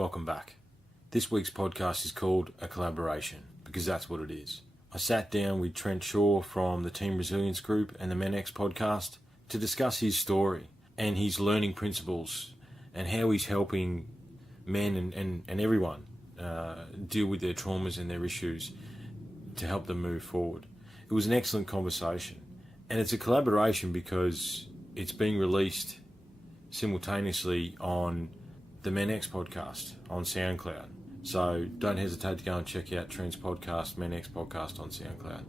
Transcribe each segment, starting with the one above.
Welcome back. This week's podcast is called A Collaboration, because that's what it is. I sat down with Trent Shaw from the Team Resilience Group and the MenX Podcast to discuss his story and his learning principles and how he's helping men and everyone deal with their traumas and their issues to help them move forward. It was an excellent conversation, and it's a collaboration because it's being released simultaneously on the MenX Podcast on SoundCloud. So don't hesitate to go and check out Trent's podcast, MenX Podcast on SoundCloud.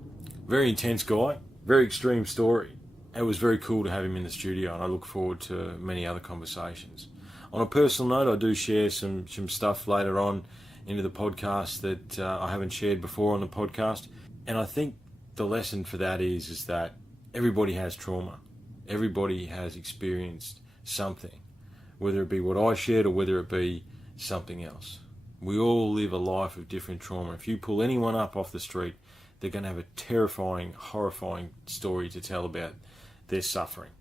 Very intense guy, very extreme story. It was very cool to have him in the studio, and I look forward to many other conversations. On a personal note, I do share some stuff later on into the podcast that I haven't shared before on the podcast. And I think the lesson for that is that everybody has trauma. Everybody has experienced something, whether it be what I shared or whether it be something else. We all live a life of different trauma. If you pull anyone up off the street, they're going to have a terrifying, horrifying story to tell about their suffering.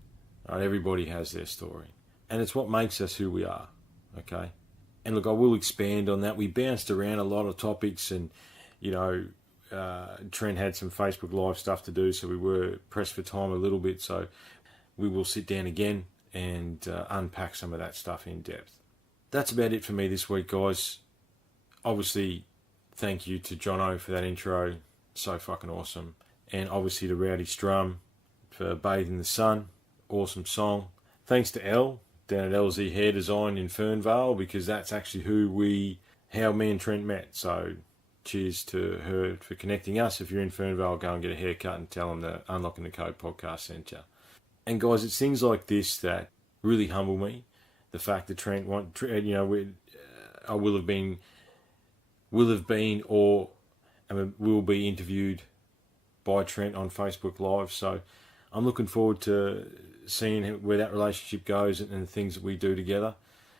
Right? Everybody has their story. And it's what makes us who we are. Okay? And look, I will expand on that. We bounced around a lot of topics, and, Trent had some Facebook Live stuff to do, so we were pressed for time a little bit. So we will sit down again and unpack some of that stuff in depth. That's about it for me this week, guys. Obviously, thank you to Jono for that intro. So fucking awesome. And obviously to Rowdy Strum for Bathe in the Sun. Awesome song. Thanks to Elle down at LZ Hair Design in Fernvale, because that's actually how me and Trent met. So cheers to her for connecting us. If you're in Fernvale, go and get a haircut and tell them that Unlocking the Code podcast sent you. And guys, it's things like this that really humble me. The fact that Trent, I will have been or will be interviewed by Trent on Facebook Live. So I'm looking forward to seeing where that relationship goes and the things that we do together.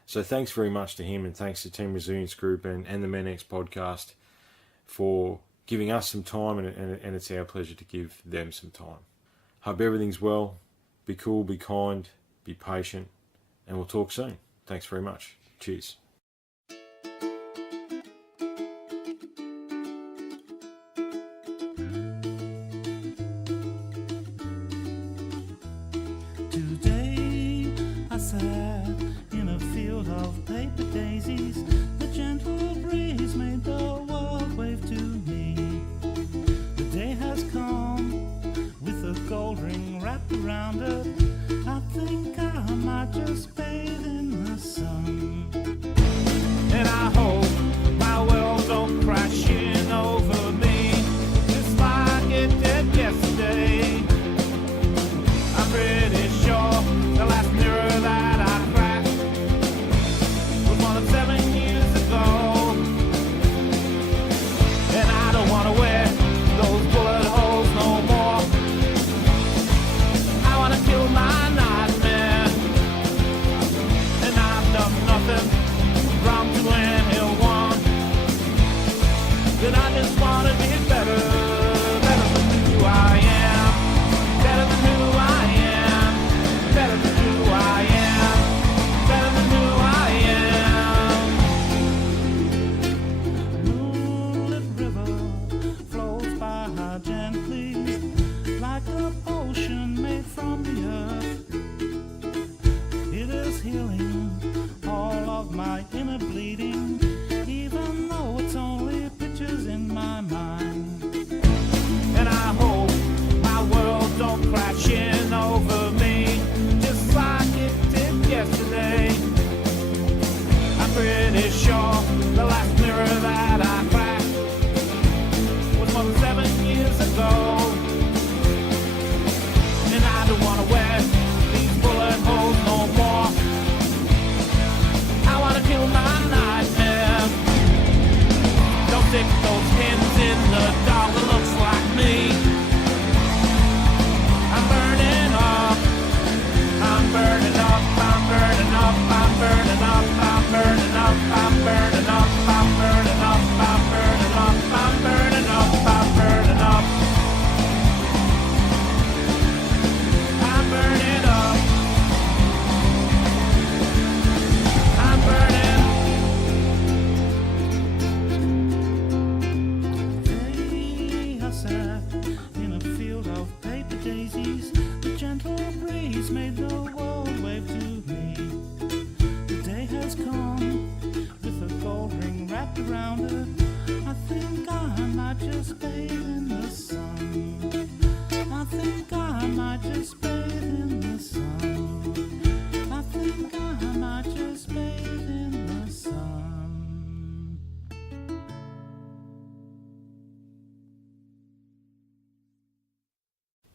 So thanks very much to him, and thanks to Team Resilience Group and the MenX Podcast for giving us some time, and it's our pleasure to give them some time. Hope everything's well. Be cool, be kind, be patient, and we'll talk soon. Thanks very much. Cheers. Today I sat in a field of paper daisies. The gentle breeze made the world wave to me. The day has come with a gold ring wrapped around it. I think I might just bathe in the sun. And I hope my world don't crash in over me, just like it did yesterday. I'm pretty sure the last mirror that I crashed was more than 7 years ago. And I don't want to wear those bullet holes no more. I want to kill my nightmare. And I've done nothing wrong to anyone. Then I just want to be better than who I am, better than who I am, better than who I am, better than who I am. Moonlit river flows by gently, like a potion made from the earth. It is healing all of my inner bleeding, even though it's only pictures in my mind. And I hope my world don't crash in over me, just like it did yesterday. I'm pretty sure the last mirror that I crashed was more than 7 years ago. And I don't want to wear these bullet holes no more. I want to kill my nightmare.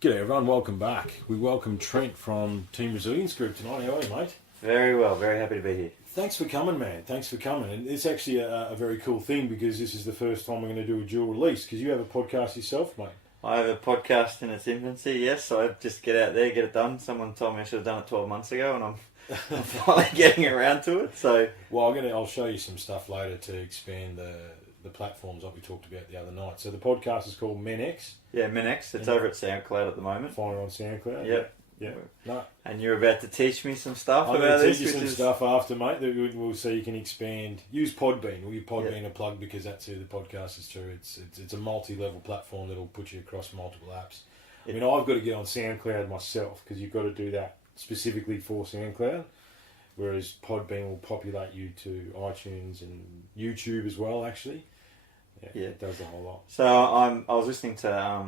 G'day everyone, welcome back. We welcome Trent from Team Resilience Group tonight. How are you, mate? Very well, very happy to be here. Thanks for coming, man. Thanks for coming. And it's actually a very cool thing because this is the first time we're going to do a dual release because you have a podcast yourself, mate. I have a podcast in its infancy, yes, so I just get out there, get it done. Someone told me I should have done it 12 months ago and I'm finally getting around to it. So, well, I'll show you some stuff later to expand the platforms that we talked about the other night. So the podcast is called MenX. Yeah, MenX. It's over at SoundCloud at the moment. Find it on SoundCloud. Yep. Yeah. No. And you're about to teach me some stuff I'm about going this. to teach you some stuff after, mate, that we'll see you can expand. Use Podbean. We'll give Podbean a plug because that's who the podcast is through. It's a multi-level platform that'll put you across multiple apps. I mean, I've got to get on SoundCloud myself because you've got to do that specifically for SoundCloud, whereas Podbean will populate you to iTunes and YouTube as well, actually. Yeah, it does a whole lot. So I was listening to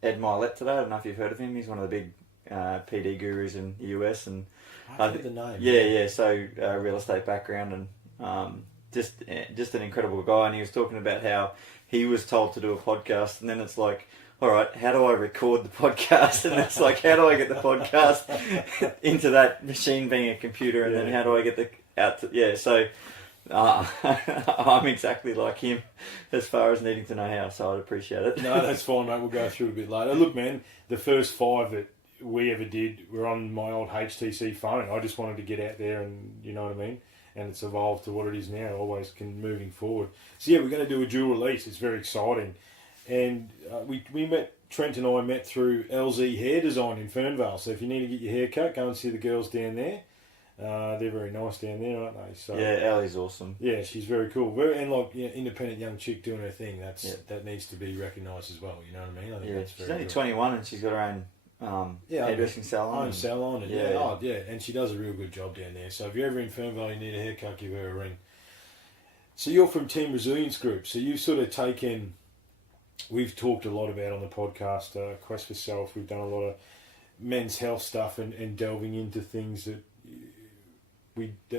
Ed Milet today. I don't know if you've heard of him. He's one of the big PD gurus in the US. And I heard the name. Yeah. So real estate background and just an incredible guy. And he was talking about how he was told to do a podcast, and then it's like, all right, how do I record the podcast? And it's like, how do I get the podcast into that machine being a computer, and then how do I get the out? So. I'm exactly like him as far as needing to know how, so I'd appreciate it. No, that's fine, mate. We'll go through it a bit later. Look, man, the first 5 that we ever did were on my old HTC phone. I just wanted to get out there and, you know what I mean? And it's evolved to what it is now, always moving forward. So, yeah, we're going to do a dual release. It's very exciting. And we met, Trent and I met through LZ Hair Design in Fernvale. So if you need to get your hair cut, go and see the girls down there. They're very nice down there, aren't they? So yeah, Ali's awesome. Yeah, she's very cool. And independent young chick doing her thing. That needs to be recognised as well. You know what I mean? I think that's she's only 21 and she's got her own hairdressing salon. Own salon. And she does a real good job down there. So if you're ever in Fernvale, you need a haircut, give her a ring. So you're from Team Resilience Group. So you've sort of taken. We've talked a lot about on the podcast Quest for Self. We've done a lot of men's health stuff and delving into things that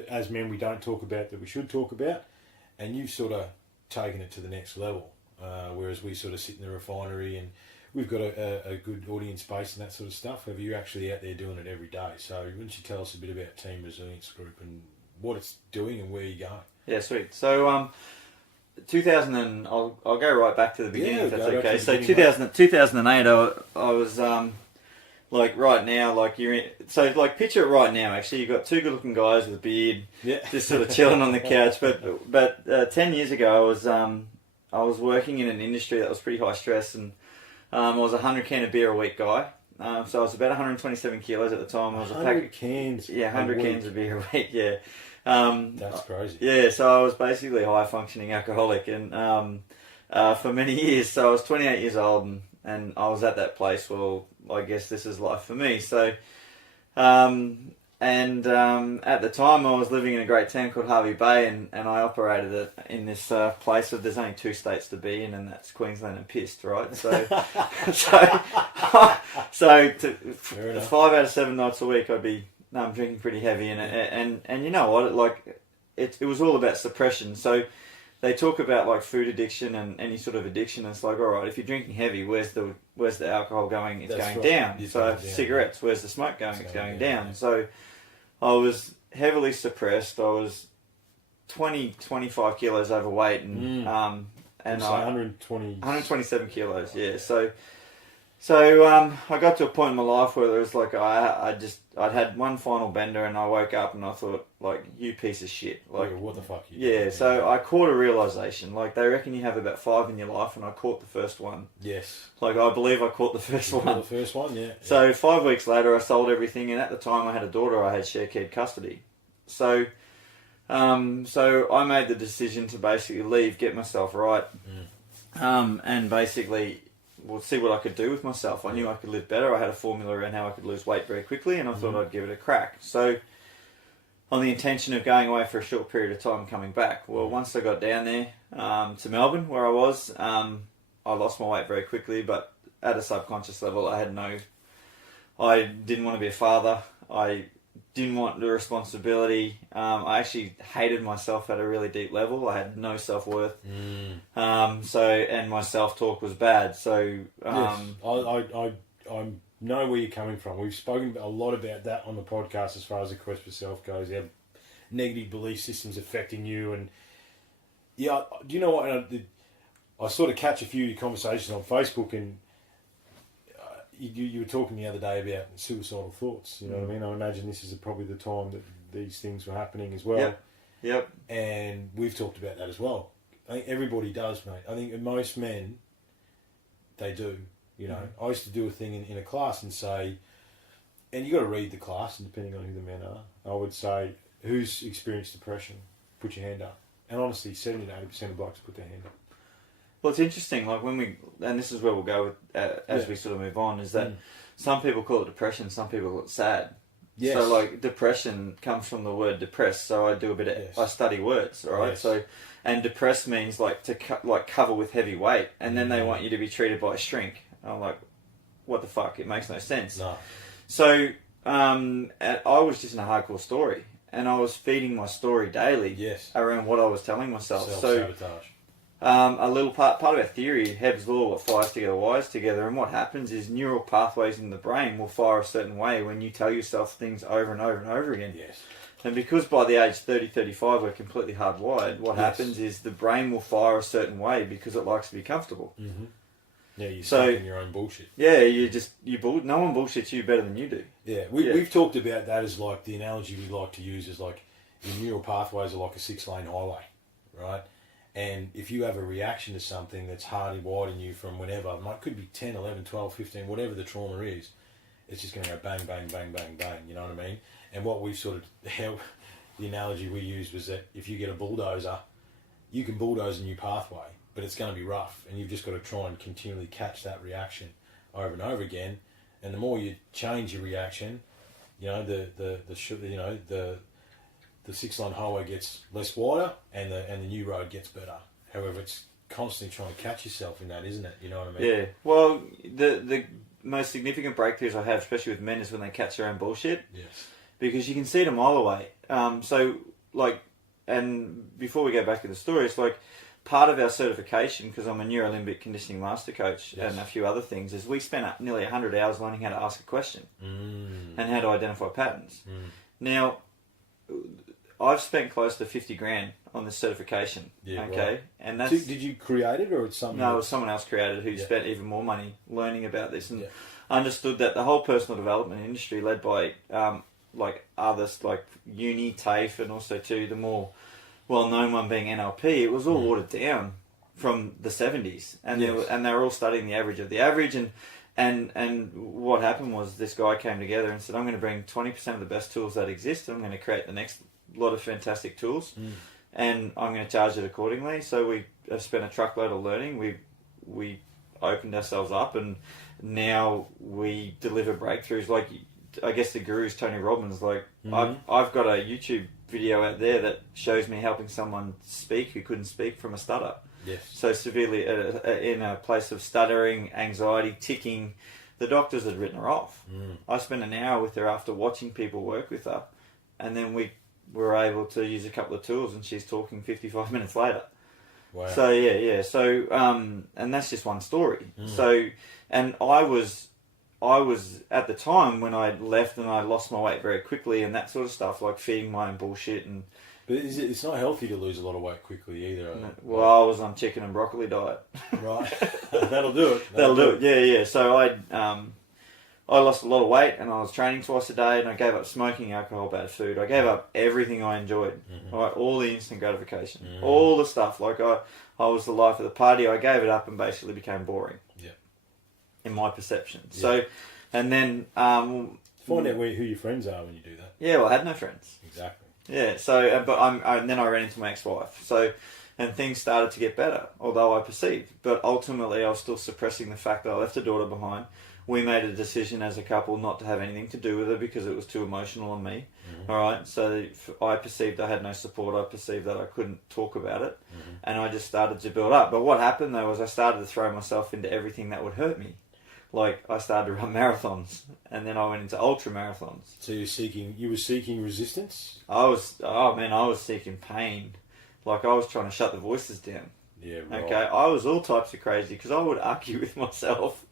as men we don't talk about that we should talk about, and you've sort of taken it to the next level, whereas we sort of sit in the refinery and we've got a good audience base and that sort of stuff. However, you're actually out there doing it every day. So why don't you tell us a bit about Team Resilience Group and what it's doing and where you're going? Yeah, sweet. So 2000 and I'll go right back to the beginning if that's okay. So 2008 I was like right now, like you're in, so like picture it right now. Actually, you've got 2 good-looking guys with a beard, just sort of chilling on the couch. But 10 years ago, I was working in an industry that was pretty high stress, and I was a 100 can of beer a week guy. So I was about 127 kilos at the time. I was 100 cans. Yeah, 100 cans of beer a week. Yeah. That's crazy. Yeah, so I was basically a high-functioning alcoholic, and for many years. So I was 28 years old, and I was at that place. Well, I guess this is life for me. So, at the time I was living in a great town called Hervey Bay, and I operated it in this place of there's only 2 states to be in, and that's Queensland and pissed, right? So, so 5 out of 7 nights a week I'd be drinking pretty heavy, and you know what? It was all about suppression. So they talk about like food addiction and any sort of addiction. And it's like, all right, if you're drinking heavy, where's the alcohol going? It's going down. So cigarettes, where's the smoke going? It's going down. So I was heavily suppressed. I was 25 kilos overweight, and 127 kilos. Yeah. So I got to a point in my life where there was like I'd had one final bender, and I woke up and I thought, like, you piece of shit, like, what the fuck? So I caught a realization. Like, they reckon you have about 5 in your life, and I caught the first one. Yes. Like, I believe I caught the first one. Caught the first one, yeah. So 5 weeks later, I sold everything, and at the time I had a daughter. I had share-cared custody. So I made the decision to basically leave, get myself right, and basically. We'll see what I could do with myself. I knew I could live better. I had a formula around how I could lose weight very quickly, and I thought I'd give it a crack. So, on the intention of going away for a short period of time and coming back. Well, once I got down there to Melbourne, where I was, I lost my weight very quickly, but at a subconscious level, I didn't want to be a father. I didn't want the responsibility. I actually hated myself at a really deep level. I had no self-worth. And my self-talk was bad. So yes. I I know where you're coming from. We've spoken a lot about that on the podcast as far as the quest for self goes. How negative belief systems affecting you, and yeah, do you know what? I sort of catch a few conversations on Facebook, and you were talking the other day about suicidal thoughts. You know what I mean? I imagine this is probably the time that these things were happening as well. Yep. And we've talked about that as well. I think everybody does, mate. I think most men, they do. You know, I used to do a thing in a class and say, and you got to read the class, and depending on who the men are, I would say, who's experienced depression? Put your hand up. And honestly, 70 to 80% of blokes put their hand up. Well, it's interesting, like when we, and this is where we'll go with, as we sort of move on, is that some people call it depression, some people call it sad. Yes. So, like, depression comes from the word depress. So I do a bit of, I study words, all right? Yes. So, and depress means like to cover with heavy weight, and then they want you to be treated by a shrink. I'm like, what the fuck? It makes no sense. No. So, I was just in a hardcore story, and I was feeding my story daily around what I was telling myself. Self-sabotage. A little part of our theory, Hebb's law, what fires together wires together, and what happens is neural pathways in the brain will fire a certain way when you tell yourself things over and over and over again. Yes. And because by the age 30, 35 we're completely hardwired, what happens is the brain will fire a certain way because it likes to be comfortable. Mm-hmm. Yeah, you're stuck in your own bullshit. Yeah, no one bullshits you better than you do. Yeah, we've talked about that as like the analogy we like to use is like your neural pathways are like a 6-lane highway, right? And if you have a reaction to something that's hardwired in you from whenever, it could be 10, 11, 12, 15, whatever the trauma is, it's just going to go bang, bang, bang, bang, bang, you know what I mean? And what we've sort of, the analogy we used was that if you get a bulldozer, you can bulldoze a new pathway, but it's going to be rough, and you've just got to try and continually catch that reaction over and over again. And the more you change your reaction, you know, the 6-lane highway gets less wider, and the new road gets better. However, it's constantly trying to catch yourself in that, isn't it? You know what I mean? Yeah. Well, the most significant breakthroughs I have, especially with men, is when they catch their own bullshit. Yes. Because you can see it a mile away. So, like, and before we go back to the story, it's like part of our certification, because I'm a Neurolimbic conditioning master coach and a few other things, is we spent nearly 100 hours learning how to ask a question and how to identify patterns. Now, I've spent close to 50 grand on this certification. Yeah, okay, right. And that's. Did you create it, or it's something? No, it was someone else created who spent even more money learning about this and understood that the whole personal development industry, led by like others like Uni, TAFE, and also too the more well-known one being NLP, it was all watered down from the 70s, and they were all studying the average of the average, and what happened was this guy came together and said, I'm going to bring 20% of the best tools that exist, and I'm going to create the next lot of fantastic tools, and I'm going to charge it accordingly. So we have spent a truckload of learning. We opened ourselves up, and now we deliver breakthroughs. Like, I guess the guru's Tony Robbins. Like, I've got a YouTube video out there that shows me helping someone speak who couldn't speak from a stutter. Yes. So severely in a place of stuttering, anxiety, ticking. The doctors had written her off. I spent an hour with her after watching people work with her, and then we were able to use a couple of tools, and she's talking 55 minutes later. Wow. So yeah. So and that's just one story. So, and I was at the time when I left and I lost my weight very quickly and that sort of stuff, like feeding my own bullshit and. But it's not healthy to lose a lot of weight quickly either. No, well, I was on chicken and broccoli diet. Right, that'll do it. That'll do it. Yeah. So I lost a lot of weight, and I was training twice a day, and I gave up smoking, alcohol, bad food. I gave up everything I enjoyed, right? All the instant gratification, all the stuff. Like I was the life of the party. I gave it up and basically became boring. Yeah. In my perception. Yeah. So, and then find out who your friends are when you do that. Yeah, well, I had no friends. Exactly. Yeah. So, but then I ran into my ex-wife. So. And things started to get better, although I perceived. But ultimately, I was still suppressing the fact that I left a daughter behind. We made a decision as a couple not to have anything to do with her because it was too emotional on me. All right, so I perceived I had no support. I perceived that I couldn't talk about it, and I just started to build up. But what happened though was I started to throw myself into everything that would hurt me. Like I started to run marathons, and then I went into ultra marathons. So you were seeking resistance? I was seeking pain. Like I was trying to shut the voices down. Yeah, right. Okay, I was all types of crazy because I would argue with myself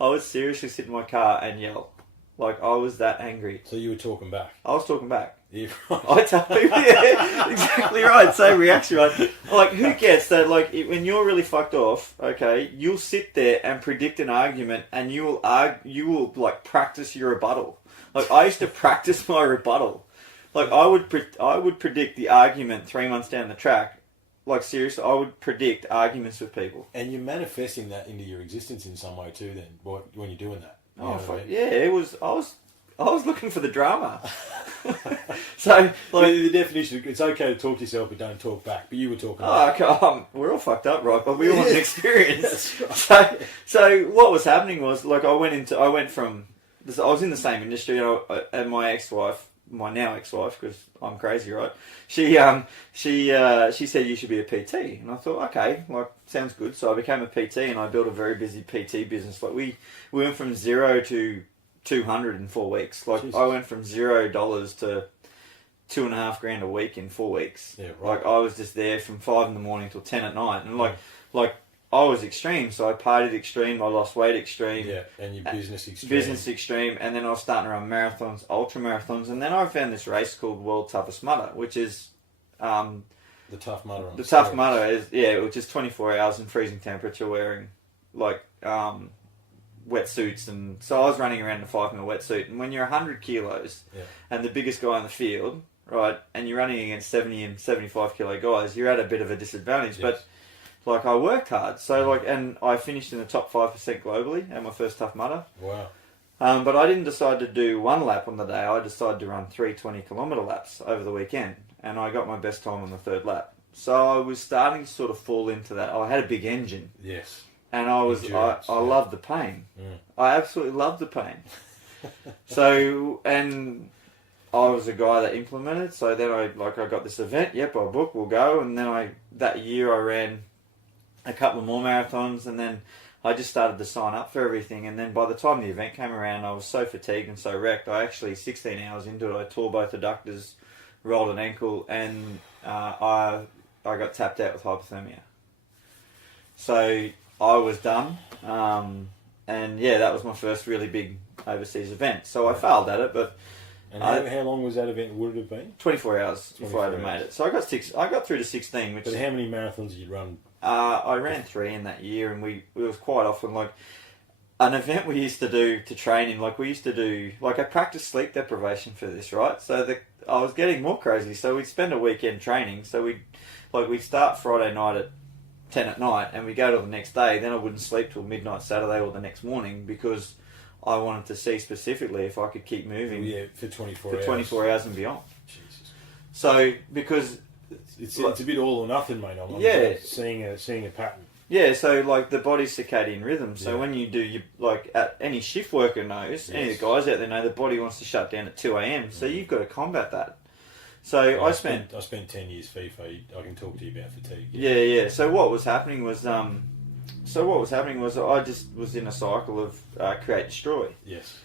I would seriously sit in my car and yell. Like, I was that angry. So you were talking back? I was talking back. Yeah, right. I tell people, yeah, exactly right. Same reaction, right? Like, who gets that? Like, when you're really fucked off, okay, you'll sit there and predict an argument, and you will like practice your rebuttal. Like, I used to practice my rebuttal. Like, I would predict the argument 3 months down the track. Like, seriously, I would predict arguments with people. And you're manifesting that into your existence in some way too. Then, when you're doing that. You Oh, know fuck. what I mean? Yeah, it was. I was looking for the drama. So, like, the definition, it's okay to talk to yourself, but don't talk back. But you were talking. we're all fucked up, right? But we all want an experience. That's right. So what was happening was, like, I was in the same industry, and my ex-wife, my now ex-wife, because I'm crazy, right? She said you should be a PT, and I thought, okay, like, sounds good. So I became a PT, and I built a very busy PT business. Like, we went from 0 to 200 in 4 weeks. Like, Jesus. I went from $0 to $2,500 a week in 4 weeks. Yeah, right. Like, I was just there from 5 in the morning till 10 at night, and like I was extreme. So I partied extreme, I lost weight extreme. Yeah, and your business extreme. Business extreme, and then I was starting to run marathons, ultra marathons, and then I found this race called World Toughest Mudder, which is the Tough Mudder. the Tough Mudder is which is 24 hours in freezing temperature, wearing like wetsuits, and so I was running around in a 5 mil wetsuit, and when you're 100 kilos and the biggest guy in the field, right, and you're running against 70 and 75 kilo guys, you're at a bit of a disadvantage. Yes. But like, I worked hard, so like, and I finished in the top 5% globally at my first Tough Mudder. Wow. But I didn't decide to do one lap on the day. I decided to run 3 20-kilometre laps over the weekend, and I got my best time on the third lap. So I was starting to sort of fall into that. I had a big engine. Yes. And I loved the pain. Mm. I absolutely loved the pain. So, and I was a guy that implemented. So then I got this event. Yep, I'll book, we'll go. And then that year I ran a couple more marathons, and then I just started to sign up for everything. And then by the time the event came around, I was so fatigued and so wrecked. I actually, 16 hours into it, I tore both adductors, rolled an ankle, and I got tapped out with hypothermia. So I was done, and yeah, that was my first really big overseas event. So I failed at it, but and how long was that event? Would it have been 24 hours before I had made it? So I got through to 16. Which, but how many marathons did you run? I ran 3 in that year, and we was quite often like an event we used to do to train in. Like, we used to do, like, I practiced sleep deprivation for this, right? So I was getting more crazy. So we'd spend a weekend training. So we'd start Friday night at 10 at night, and we go to the next day. Then I wouldn't sleep till midnight Saturday or the next morning, because I wanted to see specifically if I could keep moving. Yeah, for 24 hours and beyond. Jesus. So, because it's a bit all or nothing, mate. I'm seeing a pattern. Yeah, so like the body's circadian rhythm. So when you do, any shift worker knows, any of the guys out there know, the body wants to shut down at 2 a.m. So you've got to combat that. So I spent 10 years FIFA. I can talk to you about fatigue. Yeah. So what was happening was, I just was in a cycle of create destroy. Yes.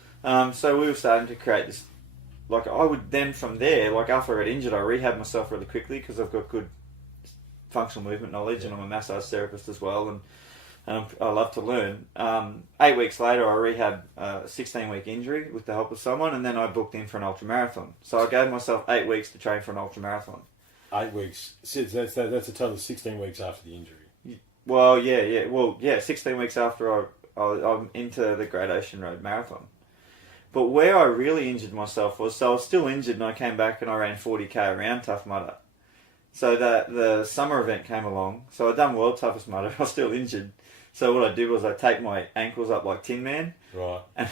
So we were starting to create this. Like, I would then from there, like, after I got injured, I rehabbed myself really quickly because I've got good functional movement knowledge, and I'm a massage therapist as well, and I love to learn. 8 weeks later, I rehabbed a 16-week injury with the help of someone, and then I booked in for an ultramarathon. So I gave myself 8 weeks to train for an ultramarathon. 8 weeks. So that's a total of 16 weeks after the injury. Well, yeah. Well, yeah, 16 weeks after I'm into the Great Ocean Road Marathon. But where I really injured myself was, so I was still injured, and I came back and I ran 40k around Tough Mudder. So the summer event came along. So I'd done World Toughest Mudder. I was still injured. So what I did was I taped my ankles up like Tin Man. Right. And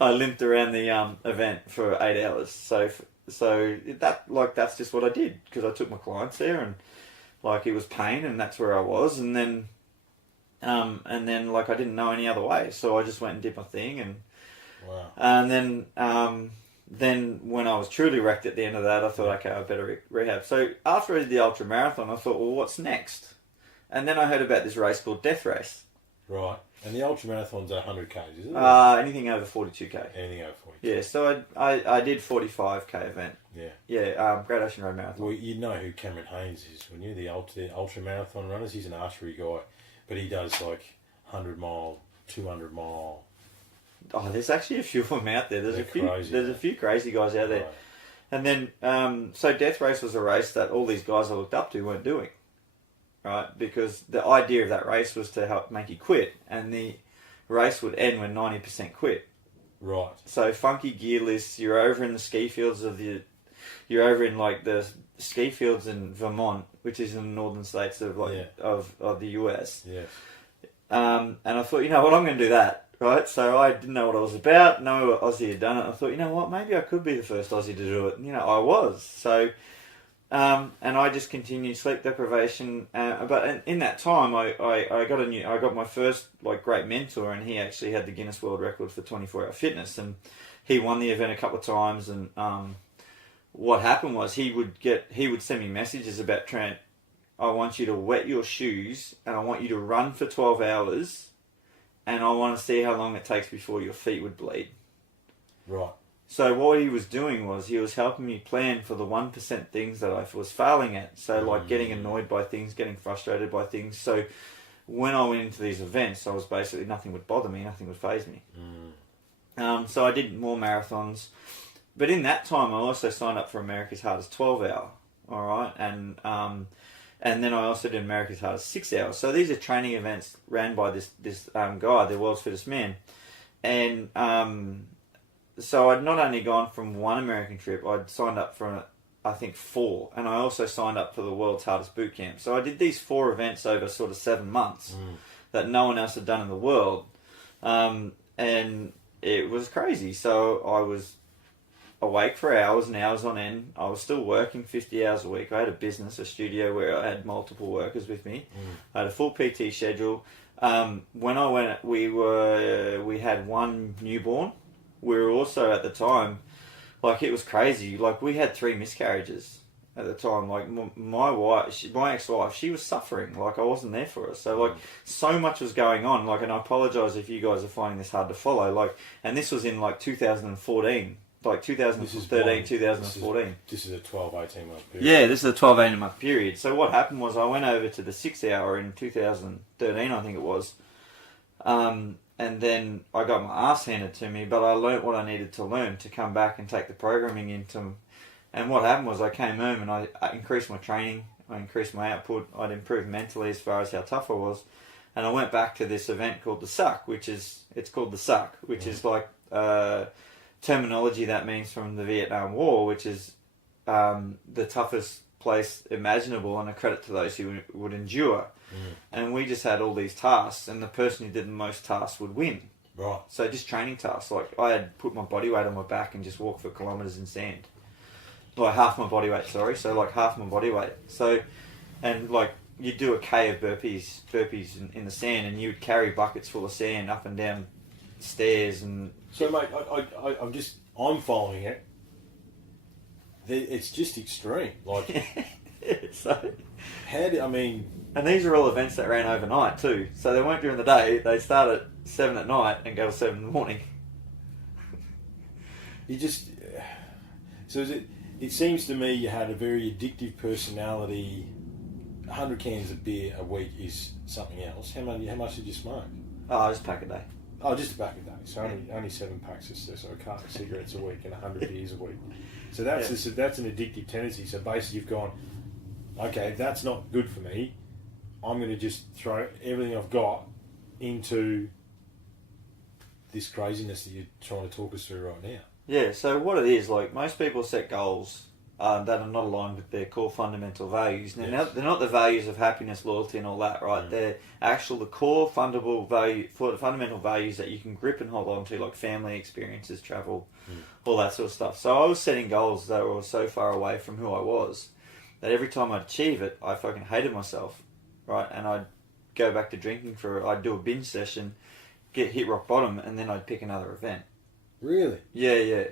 I limped around the event for 8 hours. So that's just what I did, because I took my clients there, and like, it was pain, and that's where I was. And then like, I didn't know any other way. So I just went and did my thing, and wow. And then when I was truly wrecked at the end of that, I thought, okay, I better rehab. So after I did the ultra marathon, I thought, well, what's next? And then I heard about this race called Death Race. Right. And the ultra marathon's 100 k's, isn't it? Anything over 42k. Anything over 42. Yeah. So I did 45k event. Yeah. Yeah. Great Ocean Road Marathon. Well, you know who Cameron Haynes is, when you're the ultra marathon runners. He's an archery guy, but he does like 100-mile 200 mile. Oh, there's actually a few of them out there. There's a few crazy guys out there. Right. And then, so Death Race was a race that all these guys I looked up to weren't doing, right? Because the idea of that race was to help make you quit, and the race would end when 90% quit. Right. So funky gear lists. You're over in the ski fields you're over in like the ski fields in Vermont, which is in the northern states of of the US. Yes. And I thought, you know what, I'm going to do that. Right, so I didn't know what I was about. No Aussie had done it. I thought, you know what, maybe I could be the first Aussie to do it. And, you know, I was. So, and I just continued sleep deprivation. But in that time, I got my first like great mentor, and he actually had the Guinness World Record for 24-hour fitness, and he won the event a couple of times. And what happened was he would send me messages about, Trent, I want you to wet your shoes, and I want you to run for 12 hours. And I want to see how long it takes before your feet would bleed. Right. So what he was doing was he was helping me plan for the 1% things that I was failing at. So like getting annoyed by things, getting frustrated by things. So when I went into these events, I was basically, nothing would bother me, nothing would faze me. So I did more marathons. But in that time, I also signed up for America's Hardest 12 Hour. All right. And then I also did America's Hardest 6 Hours. So these are training events ran by this guy, the world's fittest man. And so I'd not only gone from one American trip, I'd signed up for, I think, 4. And I also signed up for the world's hardest boot camp. So I did these 4 events over sort of 7 months that no one else had done in the world. And it was crazy. So I was awake for hours and hours on end. I was still working 50 hours a week. I had a business, a studio where I had multiple workers with me. I had a full PT schedule. When I went, we had 1 newborn. We were also at the time, like, it was crazy. Like, we had 3 miscarriages at the time. Like, my wife, my ex-wife, she was suffering. Like, I wasn't there for her. So, like, so much was going on. Like, and I apologise if you guys are finding this hard to follow. Like, and this was in like 2014. Like 2013, 2014. This is a 12, 18 month period. Yeah, this is a 12, 18 month period. So what happened was I went over to the 6 hour in 2013, I think it was. And then I got my ass handed to me, but I learnt what I needed to learn to come back and take the programming into. And what happened was I came home and I increased my training, I increased my output, I'd improved mentally as far as how tough I was. And I went back to this event called the Suck, it's called the Suck, which is like... terminology that means from the Vietnam War, which is the toughest place imaginable, and a credit to those who would endure. And we just had all these tasks, and the person who did the most tasks would win. Right. So just training tasks. Like, I had put my body weight on my back and just walk for kilometres in sand. Like, half my body weight, sorry. So, like, half my body weight. So, and, like, you'd do a K of burpees in the sand, and you would carry buckets full of sand up and down stairs. And so, mate, I'm following it. It's just extreme. Like, so, and these are all events that ran overnight too. So they weren't during the day. They start at 7 at night and go to 7 in the morning. It seems to me you had a very addictive personality. 100 cans of beer a week is something else. How much did you smoke? Oh, just a pack a day. Oh, just a pack a day. So only 7 packs so a carton of cigarettes a week and 100 beers a week. So that's an addictive tendency. So basically you've gone, okay, that's not good for me. I'm going to just throw everything I've got into this craziness that you're trying to talk us through right now. Yeah, so what it is, like, most people set goals that are not aligned with their core fundamental values. Now, they're not the values of happiness, loyalty and all that, right? They're the core fundamental values that you can grip and hold on to, like family, experiences, travel, all that sort of stuff. So I was setting goals that were so far away from who I was that every time I'd achieve it, I fucking hated myself, right? And I'd go back to drinking I'd do a binge session, hit rock bottom, and then I'd pick another event. Really? Yeah.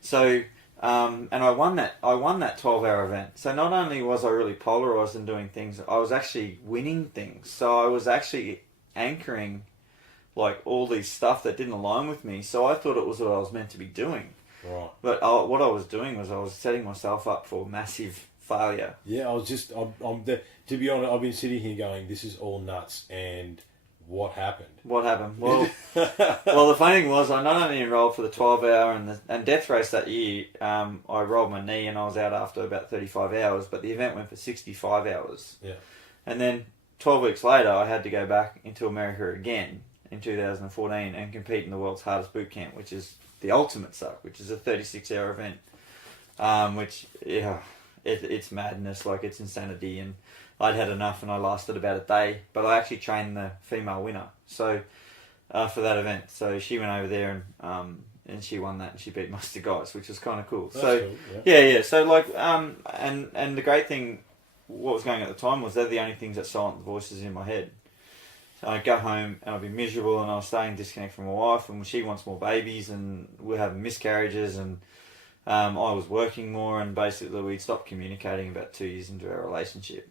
So... and I won that 12-hour event. So not only was I really polarised and doing things, I was actually winning things. So I was actually anchoring, like, all these stuff that didn't align with me. So I thought it was what I was meant to be doing. Right. But what I was doing was I was setting myself up for massive failure. Yeah, to be honest, I've been sitting here going, this is all nuts, and what happened? What happened? Well, well, the funny thing was, I not only enrolled for the 12-hour and death race that year. I rolled my knee and I was out after about 35 hours, but the event went for 65 hours. Yeah. And then 12 weeks later, I had to go back into America again in 2014 and compete in the world's hardest boot camp, which is the ultimate suck, which is a 36-hour event. Which, yeah, it's madness, like it's insanity. And I'd had enough and I lasted about a day, but I actually trained the female winner. So, for that event. So she went over there and she won that and she beat most of the guys, which was kind of cool. That's so, cool, yeah. So like, and the great thing, what was going on at the time was they're the only things that silent the voices in my head. So I'd go home and I'd be miserable and I was staying disconnected from my wife and she wants more babies and we're having miscarriages and I was working more and basically we'd stopped communicating about 2 years into our relationship.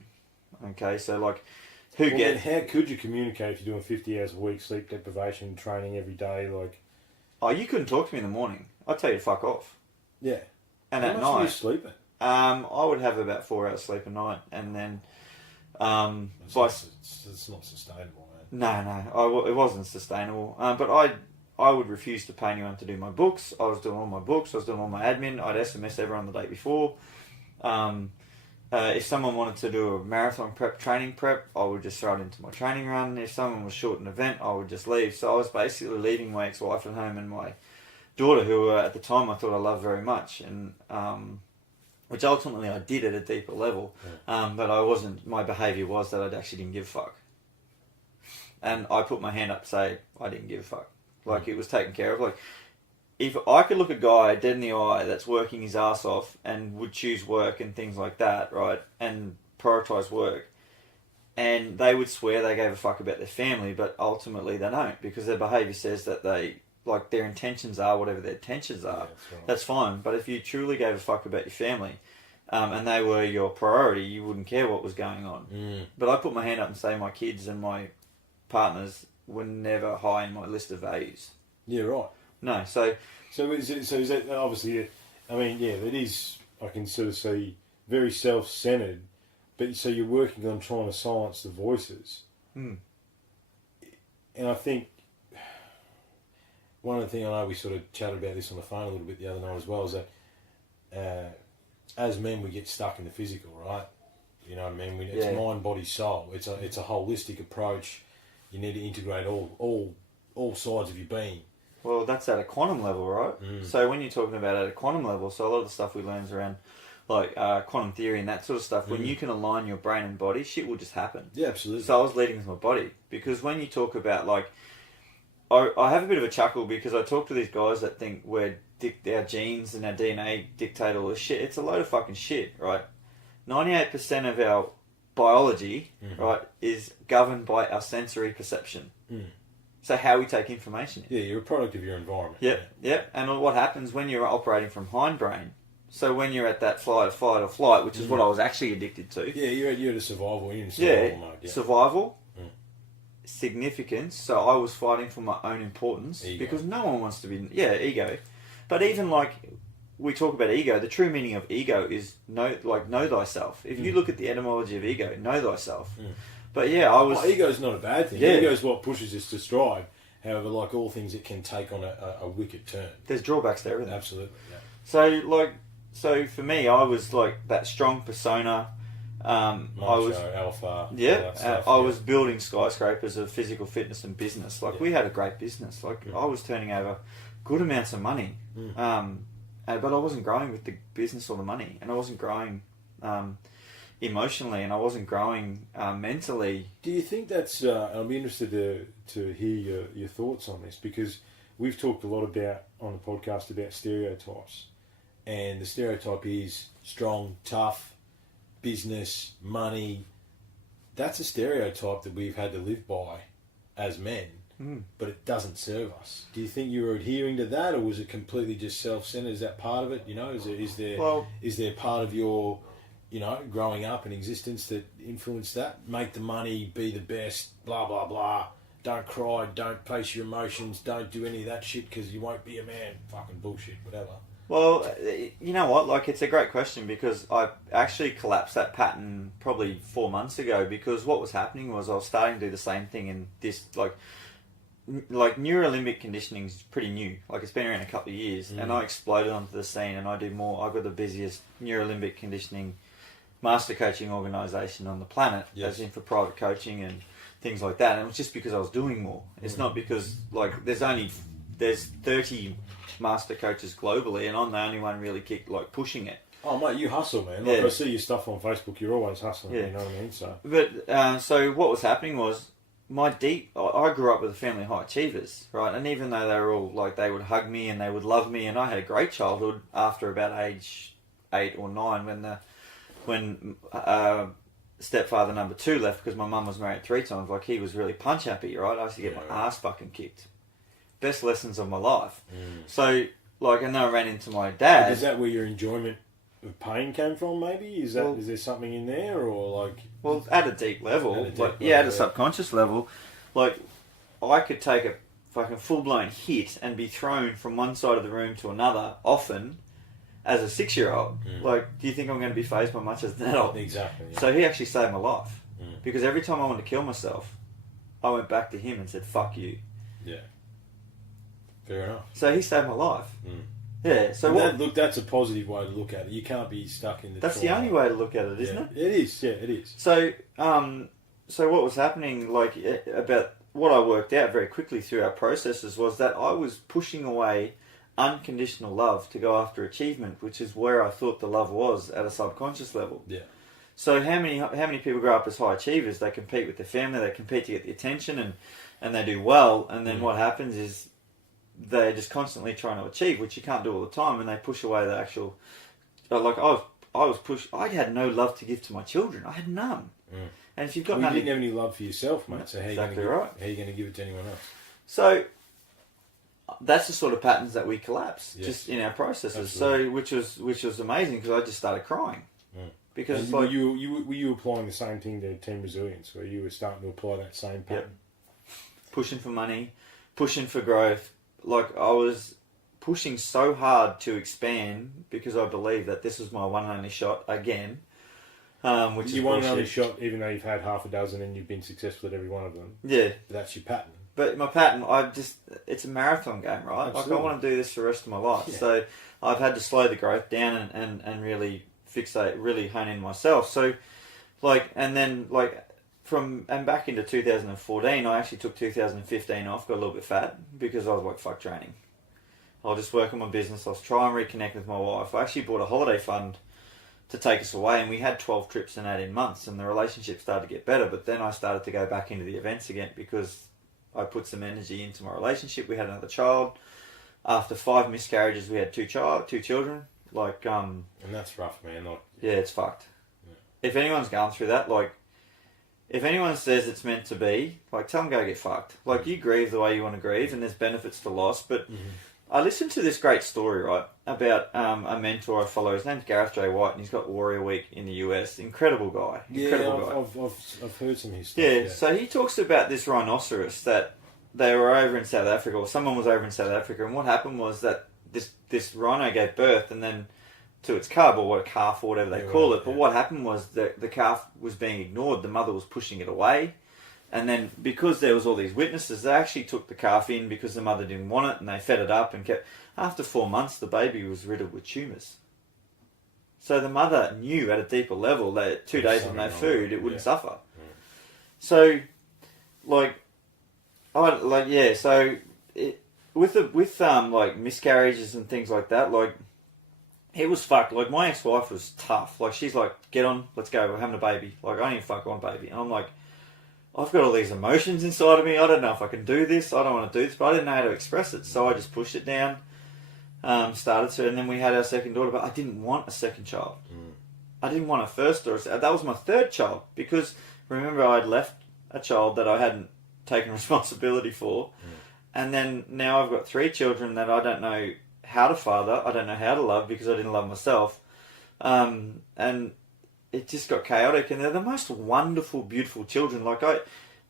Okay, so like, how could you communicate if you're doing 50 hours a week, sleep deprivation, training every day, like... Oh, you couldn't talk to me in the morning. I'd tell you to fuck off. Yeah. And how at much night... were you sleeping? I would have about 4 hours sleep a night and then... It's not sustainable, man. No, it wasn't sustainable. But I would refuse to pay anyone to do my books. I was doing all my books. I was doing all my admin. I'd SMS everyone the day before. If someone wanted to do a marathon training prep, I would just throw it into my training run. If someone was short an event, I would just leave. So I was basically leaving my ex-wife at home and my daughter, who at the time I thought I loved very much, and which ultimately I did at a deeper level. Yeah. But I wasn't. My behaviour was that I actually didn't give a fuck, and I put my hand up to say I didn't give a fuck. Like it was taken care of. Like if I could look a guy dead in the eye that's working his ass off and would choose work and things like that, right, and prioritise work, and they would swear they gave a fuck about their family, but ultimately they don't because their behaviour says that they, like their intentions are whatever their intentions are. Yeah, that's fine. But if you truly gave a fuck about your family, and they were your priority, you wouldn't care what was going on. But I put my hand up and say my kids and my partners were never high in my list of values. Yeah, right. No, so is that obviously? I mean, yeah, that is. I can sort of see very self-centered, but so you're working on trying to silence the voices, and I think one of the things I know we sort of chatted about this on the phone a little bit the other night as well is that as men we get stuck in the physical, right? You know what I mean? It's mind, body, soul. It's a holistic approach. You need to integrate all sides of your being. Well, that's at a quantum level, right? So when you're talking about at a quantum level, so a lot of the stuff we learn is around like quantum theory and that sort of stuff. When you can align your brain and body, shit will just happen. Yeah, absolutely. So I was leading with my body because when you talk about like, I have a bit of a chuckle because I talk to these guys that think our genes and our DNA dictate all this shit. It's a load of fucking shit, right? 98% of our biology, right, is governed by our sensory perception. So how we take information in. Yeah, you're a product of your environment. Yep. And what happens when you're operating from hindbrain, so when you're at that fight or flight, which is what I was actually addicted to. Yeah, you're at a survival. You're in survival mode. Yeah. Survival, significance, so I was fighting for my own importance. Ego. Because no one wants to be... Yeah, ego. But even like... We talk about ego. The true meaning of ego is know thyself. If you look at the etymology of ego, know thyself. But yeah, I was... ego's not a bad thing. Yeah. Ego's what pushes us to strive. However, like all things, it can take on a wicked turn. There's drawbacks to everything. Absolutely, yeah. So for me, I was like that strong persona. I was alpha. Yeah, I was building skyscrapers of physical fitness and business. Like we had a great business. Like I was turning over good amounts of money. But I wasn't growing with the business or the money, and I wasn't growing emotionally, and I wasn't growing mentally. Do you think that's... I'll be interested to hear your thoughts on this, because we've talked a lot about on the podcast about stereotypes, and the stereotype is strong, tough, business, money. That's a stereotype that we've had to live by as men. But it doesn't serve us. Do you think you were adhering to that, or was it completely just self-centered? Is that part of it? You know, is there part of your, you know, growing up and existence that influenced that? Make the money, be the best, blah blah blah. Don't cry, don't face your emotions, don't do any of that shit because you won't be a man. Fucking bullshit, whatever. Well, you know what? Like, it's a great question because I actually collapsed that pattern probably 4 months ago because what was happening was I was starting to do the same thing in this, like neurolimbic conditioning is pretty new. Like, it's been around a couple of years, and I exploded onto the scene, and I do more. I've got the busiest neurolimbic conditioning master coaching organisation on the planet, as in for private coaching and things like that. And it was just because I was doing more. It's not because, like, there's 30 master coaches globally, and I'm the only one really pushing it. Oh mate, you hustle, man. Like, I see your stuff on Facebook. You're always hustling. You know what I mean? So, but so what was happening was I grew up with a family of high achievers, right? And even though they were all like, they would hug me and they would love me, and I had a great childhood after about age 8 or 9 when stepfather number 2 left because my mum was married 3 times. Like, he was really punch happy, right? I used to get my ass fucking kicked. Best lessons of my life. So, like, and then I ran into my dad. But is that where your enjoyment of pain came from, maybe? Is there something in there, or like... Well, at a deep level. At a subconscious level. Like, I could take a fucking full-blown hit and be thrown from one side of the room to another, often, as a 6-year-old. Like, do you think I'm going to be fazed by much as an adult? Exactly. Yeah. So he actually saved my life. Because every time I wanted to kill myself, I went back to him and said, fuck you. Yeah. Fair enough. So he saved my life. Yeah. So that's a positive way to look at it. You can't be stuck in the. That's the only way to look at it, isn't it? It is. Yeah, it is. So, so what was happening, like, about what I worked out very quickly through our processes was that I was pushing away unconditional love to go after achievement, which is where I thought the love was at a subconscious level. Yeah. So how many people grow up as high achievers? They compete with their family, they compete to get the attention, and they do well, and then what happens is they're just constantly trying to achieve, which you can't do all the time, and they push away the actual... Like, I was pushed... I had no love to give to my children. I had none. And if you've got nothing... You didn't have any love for yourself, mate, so how are you going to give it to anyone else? So, that's the sort of patterns that we collapse, just in our processes. Absolutely. So, which was amazing, because I just started crying. Because were you applying the same thing to Team Resilience, where you were starting to apply that same pattern? Pushing for money, pushing for growth. Like, I was pushing so hard to expand because I believe that this was my one and only shot again. Which is one and only shot, even though you've had half a dozen and you've been successful at every one of them. Yeah. But that's your pattern. But my pattern, it's a marathon game, right? Absolutely. Like, I want to do this for the rest of my life. Yeah. So I've had to slow the growth down and really fixate, really hone in myself. So, like, and then, like, and back into 2014, I actually took 2015 off, got a little bit fat, because I was like, fuck training. I'll just work on my business, I'll try and reconnect with my wife. I actually bought a holiday fund to take us away, and we had 12 trips in 18 months, and the relationship started to get better, but then I started to go back into the events again, because I put some energy into my relationship. We had another child. After 5 miscarriages, we had 2 children. Like, and that's rough, man. Like, yeah, it's fucked. Yeah. If anyone's going through that, like, if anyone says it's meant to be, like, tell them go get fucked. Like, you grieve the way you want to grieve, and there's benefits to loss. But I listened to this great story, right, about a mentor I follow. His name's Gareth J. White, and he's got Warrior Week in the US. Incredible guy. I've heard some of his stuff. Yeah, so he talks about this rhinoceros that they were over in South Africa, or someone was over in South Africa, and what happened was that this rhino gave birth, and then to its cub, or a calf, or whatever they call it. But what happened was that the calf was being ignored. The mother was pushing it away. And then, because there was all these witnesses, they actually took the calf in because the mother didn't want it, and they fed it up and kept... After 4 months, the baby was riddled with tumours. So the mother knew at a deeper level that 2 days with no food, it wouldn't suffer. So, with miscarriages and things like that, like, it was fucked. Like, my ex-wife was tough. Like, she's like, get on, let's go, we're having a baby. Like, I didn't fuck on baby. And I'm like, I've got all these emotions inside of me. I don't know if I can do this. I don't want to do this, but I didn't know how to express it. So I just pushed it down, and then we had our second daughter, but I didn't want a second child. I didn't want a first or that was my third child, because remember, I'd left a child that I hadn't taken responsibility for. And then now I've got 3 children that I don't know how to father. I don't know how to love because I didn't love myself. And it just got chaotic, and they're the most wonderful, beautiful children.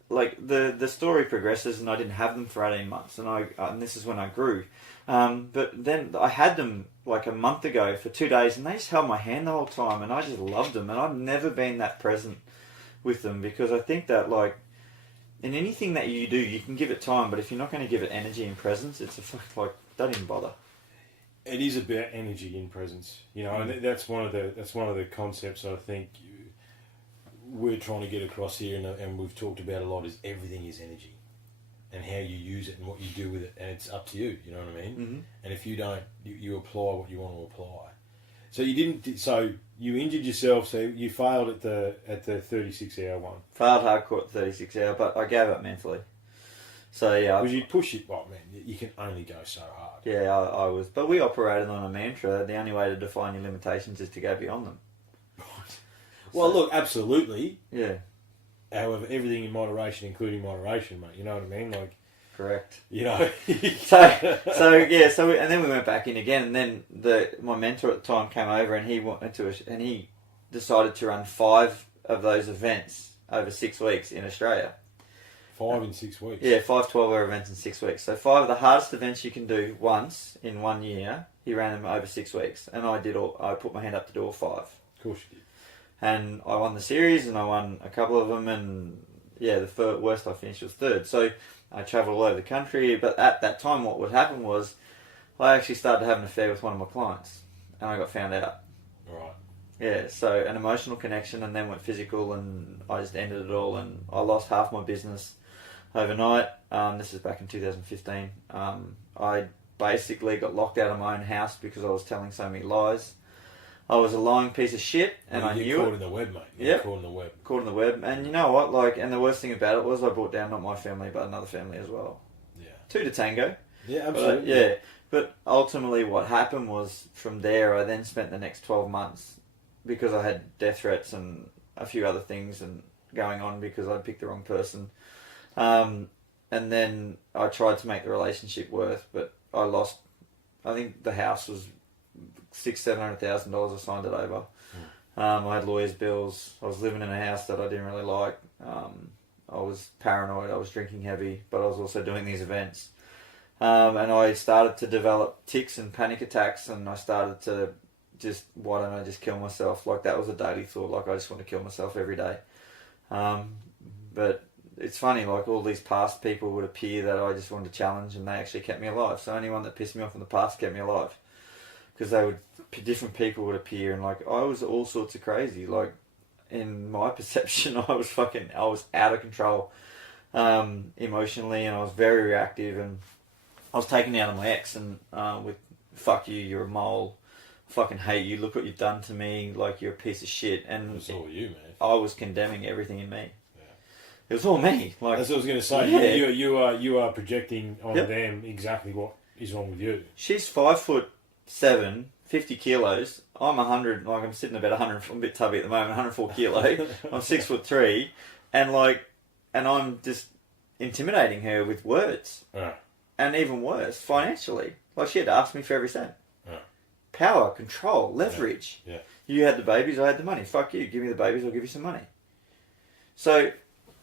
The story progresses, and I didn't have them for 18 months, and this is when I grew. But then I had them like a month ago for 2 days, and they just held my hand the whole time, and I just loved them, and I've never been that present with them, because I think that, like, in anything that you do, you can give it time, but if you're not going to give it energy and presence, it's a fuck, like, don't even bother. It is about energy in presence, you know, and that's one of the concepts I think we're trying to get across here, and we've talked about a lot, is everything is energy, and how you use it and what you do with it, and it's up to you. You know what I mean? Mm-hmm. And if you don't, you apply what you want to apply. So you didn't. So you injured yourself. So you failed at the 36-hour one. Failed hardcore at 36-hour, but I gave up mentally. So yeah, because you push it. Well, man, you can only go so hard. Yeah, I was. But we operated on a mantra. The only way to define your limitations is to go beyond them. Right. Well, look, absolutely. Yeah. However, everything in moderation, including moderation, mate. You know what I mean? Like, correct. You know. so yeah. So and then we went back in again, and then my mentor at the time came over, and he decided to run 5 of those events over 6 weeks in Australia. 5 in 6 weeks. Yeah, 5 12-hour events in 6 weeks. So 5 of the hardest events you can do once in 1 year. He ran them over 6 weeks, and I put my hand up to do all 5. Of course you did. And I won the series, and I won a couple of them, and yeah, the worst I finished was 3rd. So I travelled all over the country, but at that time what would happen was I actually started to have an affair with one of my clients, and I got found out. Right. Yeah, so an emotional connection, and then went physical, and I just ended it all, and I lost half my business overnight. This is back in 2015. I basically got locked out of my own house because I was telling so many lies. I was a lying piece of shit, and I knew it. You're caught in the web, mate. Yeah, caught in the web. Caught in the web, and you know what? Like, and the worst thing about it was I brought down not my family, but another family as well. Yeah. 2 to tango. Yeah, absolutely. But ultimately, what happened was from there, I then spent the next 12 months because I had death threats and a few other things and going on because I'd picked the wrong person. And then I tried to make the relationship work, but I lost. I think the house was $600,000-$700,000. I signed it over. I had lawyers' bills. I was living in a house that I didn't really like. I was paranoid. I was drinking heavy, but I was also doing these events. And I started to develop tics and panic attacks, and I started to just, why don't I just kill myself? Like, that was a daily thought. Like, I just want to kill myself every day. But it's funny, like, all these past people would appear that I just wanted to challenge, and they actually kept me alive. So anyone that pissed me off in the past kept me alive. Because different people would appear, and like, I was all sorts of crazy. Like, in my perception, I was out of control, emotionally, and I was very reactive, and I was taken out on my ex, and with, fuck you, you're a mole, I fucking hate you, look what you've done to me, like, you're a piece of shit, and it's all you, man. I was condemning everything in me. It was all me. Like, that's what I was going to say. Yeah. You are projecting on them exactly what is wrong with you. She's 5'7", 50 kilos. I'm 100. Like, I'm sitting about 100. I'm a bit tubby at the moment. 104 kilo. I'm 6'3", and I'm just intimidating her with words. And even worse, financially. Like, she had to ask me for every cent. Power, control, leverage. Yeah. You had the babies, I had the money. Fuck you. Give me the babies, I'll give you some money. So.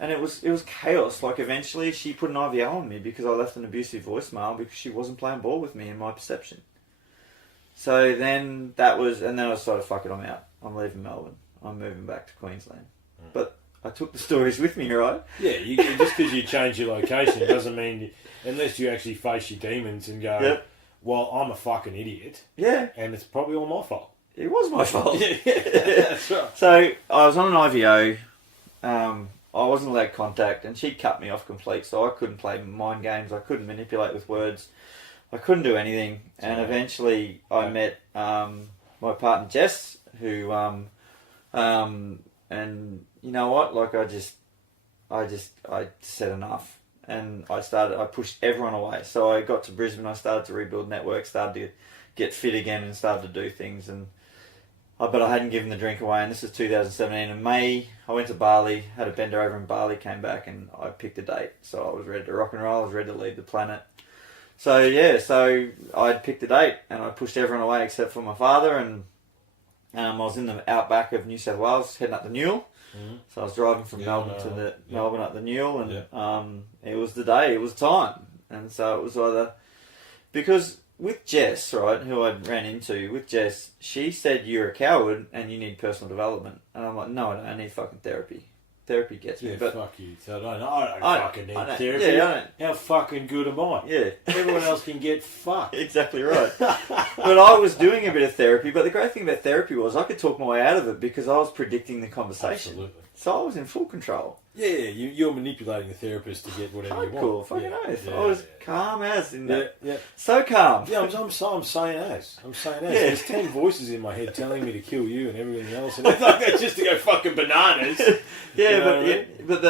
And it was chaos. Like, eventually she put an IVO on me because I left an abusive voicemail because she wasn't playing ball with me in my perception. So then I decided, fuck it, I'm out. I'm leaving Melbourne. I'm moving back to Queensland. But I took the stories with me, right? Yeah, just because you change your location doesn't mean, unless you actually face your demons and go, well, I'm a fucking idiot. Yeah. And it's probably all my fault. It was my fault. That's right. So I was on an IVO. I wasn't allowed contact, and she cut me off complete, so I couldn't play mind games, I couldn't manipulate with words, I couldn't do anything, and eventually I met my partner Jess, who, and you know what, like, I said enough, and I pushed everyone away, so I got to Brisbane, I started to rebuild networks, started to get fit again, and started to do things, and but I hadn't given the drink away, and this is 2017. In May, I went to Bali, had a bender over in Bali, came back, and I picked a date. So I was ready to rock and roll, I was ready to leave the planet. So I'd picked a date, and I pushed everyone away except for my father, and I was in the outback of New South Wales, heading up the Newell. Mm-hmm. So I was driving from Melbourne to Melbourne up the Newell, and it was the day, it was time. And so it was either, because with Jess, right, who I ran into, with Jess, she said, you're a coward and you need personal development. And I'm like, no, I don't. I need fucking therapy. Therapy gets me. Yeah, But fuck you. So I don't fucking need therapy. Yeah, I don't. How fucking good am I? Yeah. Everyone else can get fucked. Exactly right. But I was doing a bit of therapy, but the great thing about therapy was I could talk my way out of it because I was predicting the conversation. Absolutely. So I was in full control. Yeah, you're manipulating the therapist to get whatever you want. Hardcore, fucking oath. I was calm as in that. Yeah. So calm. Yeah, I'm saying as. Yeah. There's 10 voices in my head telling me to kill you and everything else, and it's like that's just to go fucking bananas. Yeah, You know but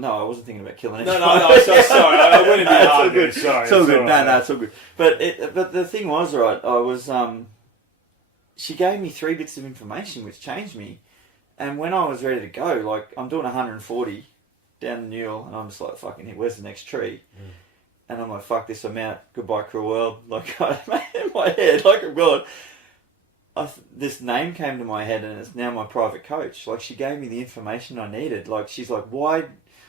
no, I wasn't thinking about killing anyone. No. Sorry, I went into It's all hard. good. Sorry, It's all good. right. No, it's all good. But the thing was, right, I was she gave me 3 bits of information which changed me, and when I was ready to go, like I'm doing 140 down the Newell, and I'm just like, fucking, where's the next tree? And I'm like, fuck this, I'm out. Goodbye, cruel world. Like, in my head, like, I'm gone. This name came to my head, and it's now my private coach. Like, she gave me the information I needed. Like, she's like, why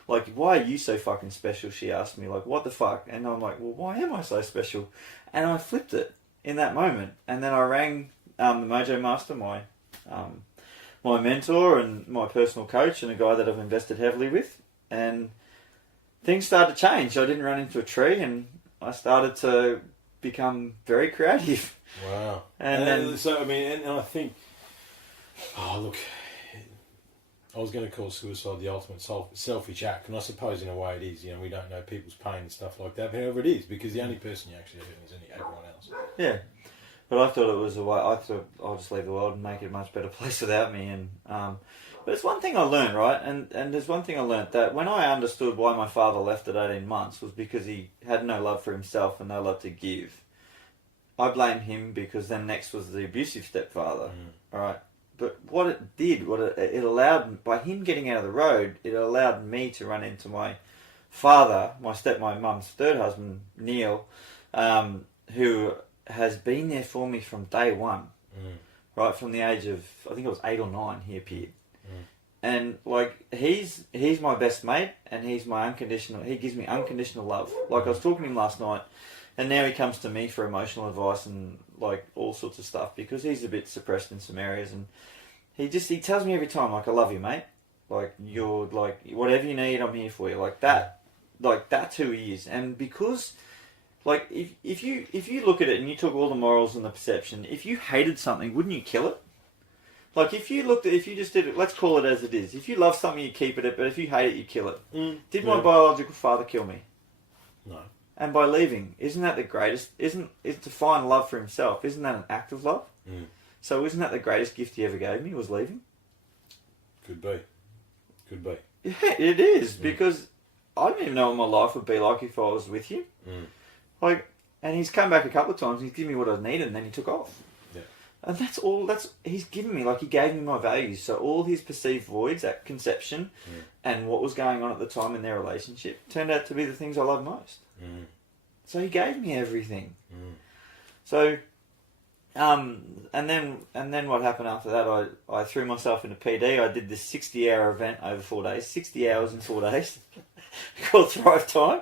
are you so fucking special? She asked me, like, what the fuck? And I'm like, well, why am I so special? And I flipped it in that moment. And then I rang the Mojo Master, my mentor and my personal coach, and a guy that I've invested heavily with. And things started to change. I didn't run into a tree, and I started to become very creative. Wow. And so, I mean, and I think, look, I was going to call suicide the ultimate selfish act, and I suppose in a way it is. You know, we don't know people's pain and stuff like that, but however it is, because the only person you actually hurt is everyone else. Yeah. But I thought it was a way. I thought I'll just leave the world and make it a much better place without me. And but it's one thing I learned, right? And there's one thing I learned, that when I understood why my father left at 18 months was because he had no love for himself and no love to give. I blame him, because then next was the abusive stepfather, all right? But what it did, it allowed, by him getting out of the road, it allowed me to run into my father, my mum's third husband, Neil, who has been there for me from day one, right? From the age of, I think it was 8 or 9, he appeared. And like, he's my best mate, and he gives me unconditional love. Like, I was talking to him last night, and now he comes to me for emotional advice and like all sorts of stuff, because he's a bit suppressed in some areas, and he tells me every time, like, I love you, mate. Like, you're like, whatever you need, I'm here for you. Like that, that's who he is. And because, like, if you look at it and you took all the morals and the perception, if you hated something, wouldn't you kill it? Like, if you just did it, let's call it as it is. If you love something, you keep it, but if you hate it, you kill it. Did my biological father kill me? No. And by leaving, isn't that the greatest? It's to find love for himself. Isn't that an act of love? So isn't that the greatest gift he ever gave me, was leaving? Could be. Yeah, it is, because I don't even know what my life would be like if I was with you. Like, and he's come back a couple of times, he's given me what I needed, and then he took off. Yeah. And that's all, he's given me, like, he gave me my values. So all his perceived voids at conception and what was going on at the time in their relationship turned out to be the things I love most. So he gave me everything. So, and then what happened after that? I threw myself into PD. I did this 60-hour event over 4 days, 60 hours in 4 days, called Thrive Time,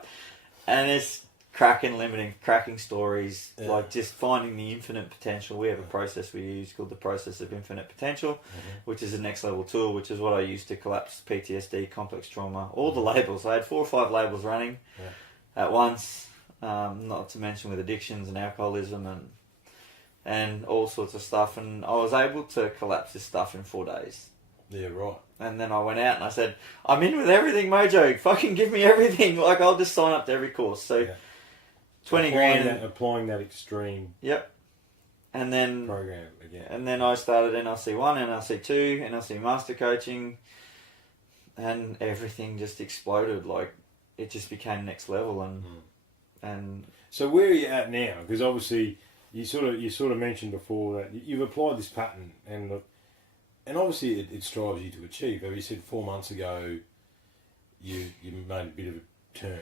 and it's cracking stories, like just finding the infinite potential. We have a process we use called the process of infinite potential, which is a next level tool, which is what I use to collapse PTSD, complex trauma, all the labels. I had 4 or 5 labels running at once, not to mention with addictions and alcoholism and all sorts of stuff, and I was able to collapse this stuff in 4 days. Yeah, right. And then I went out and I said, I'm in with everything, Mojo. Fucking give me everything. Like, I'll just sign up to every course. So 20 grand. Applying that extreme and then program again. And then I started NLC 1, NLC 2, NLC Master Coaching, and everything just exploded. Like, it just became next level. And so where are you at now? Because obviously you sort of mentioned before that you've applied this pattern, and obviously it strives you to achieve. You said 4 months ago you made a bit of a turn.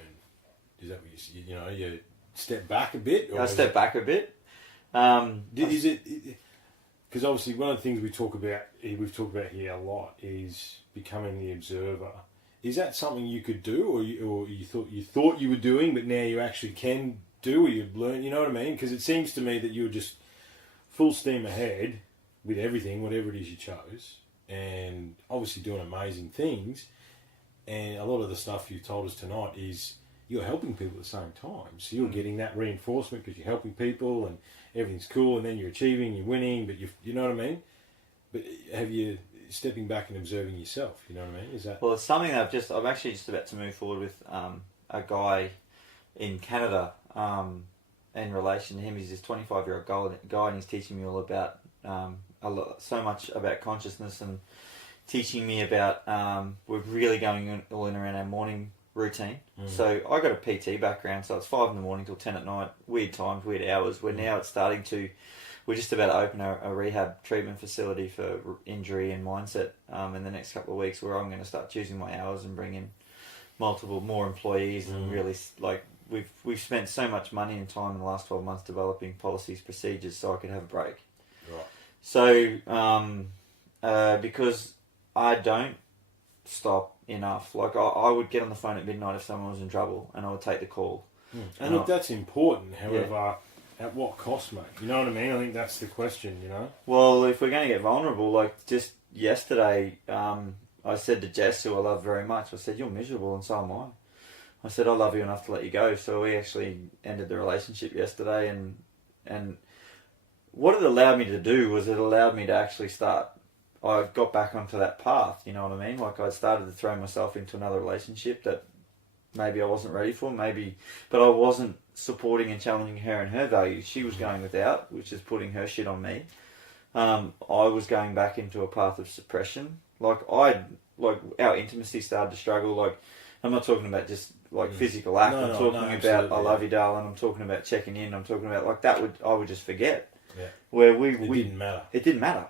Is that what you step back a bit? I stepped back a bit. Is it? Because obviously one of the things we've talked about here a lot is becoming the observer. Is that something you could do, or you thought you were doing, but now you actually can do or you've learned, you know what I mean? Because it seems to me that you were just full steam ahead with everything, whatever it is you chose, and obviously doing amazing things. And a lot of the stuff you told us tonight is you're helping people at the same time. So you're getting that reinforcement because you're helping people and everything's cool, and then you're achieving, you're winning, but you know what I mean? But have you stepping back and observing yourself, you know what I mean? Is that... Well, it's something that I'm actually just about to move forward with a guy in Canada in relation to him. He's this 25-year-old guy, and he's teaching me all about so much about consciousness, and teaching me about we're really going all in around our morning routine. So I got a PT background, so it's 5 a.m. till 10 p.m. Weird times, weird hours. We're just about to open a rehab treatment facility for injury and mindset in the next couple of weeks, where I'm going to start choosing my hours and bring in more employees, and really, like, we've spent so much money and time in the last 12 months developing policies, procedures, so I could have a break. Right. So because I don't stop enough, like I would get on the phone at midnight if someone was in trouble, and I would take the call. And look, that's important. However, at what cost, mate? You know what I mean? I think that's the question, you know? Well, if we're going to get vulnerable, like just yesterday, I said to Jess, who I love very much, I said, you're miserable and so am I. I said, I love you enough to let you go. So we actually ended the relationship yesterday, and what it allowed me to do was it allowed me to actually I got back onto that path, you know what I mean? Like, I started to throw myself into another relationship that maybe I wasn't ready for, but I wasn't supporting and challenging her and her values. She was going without, which is putting her shit on me. I was going back into a path of suppression. Like, our intimacy started to struggle. Like, I'm not talking about just like physical act. I'm talking about I love you, darling. I'm talking about checking in. I'm talking about like I would just forget. Yeah. Where it didn't matter. It didn't matter.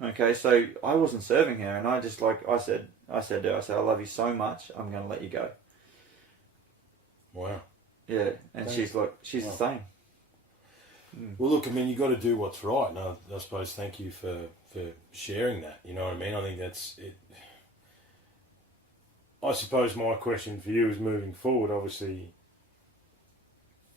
Okay, so I wasn't serving her, and I just I said to her, I love you so much, I'm going to let you go. Wow. Yeah, and she's the same. Well, look, I mean, you got to do what's right, and I suppose thank you for sharing that. You know what I mean? I think that's it. I suppose my question for you is moving forward. Obviously,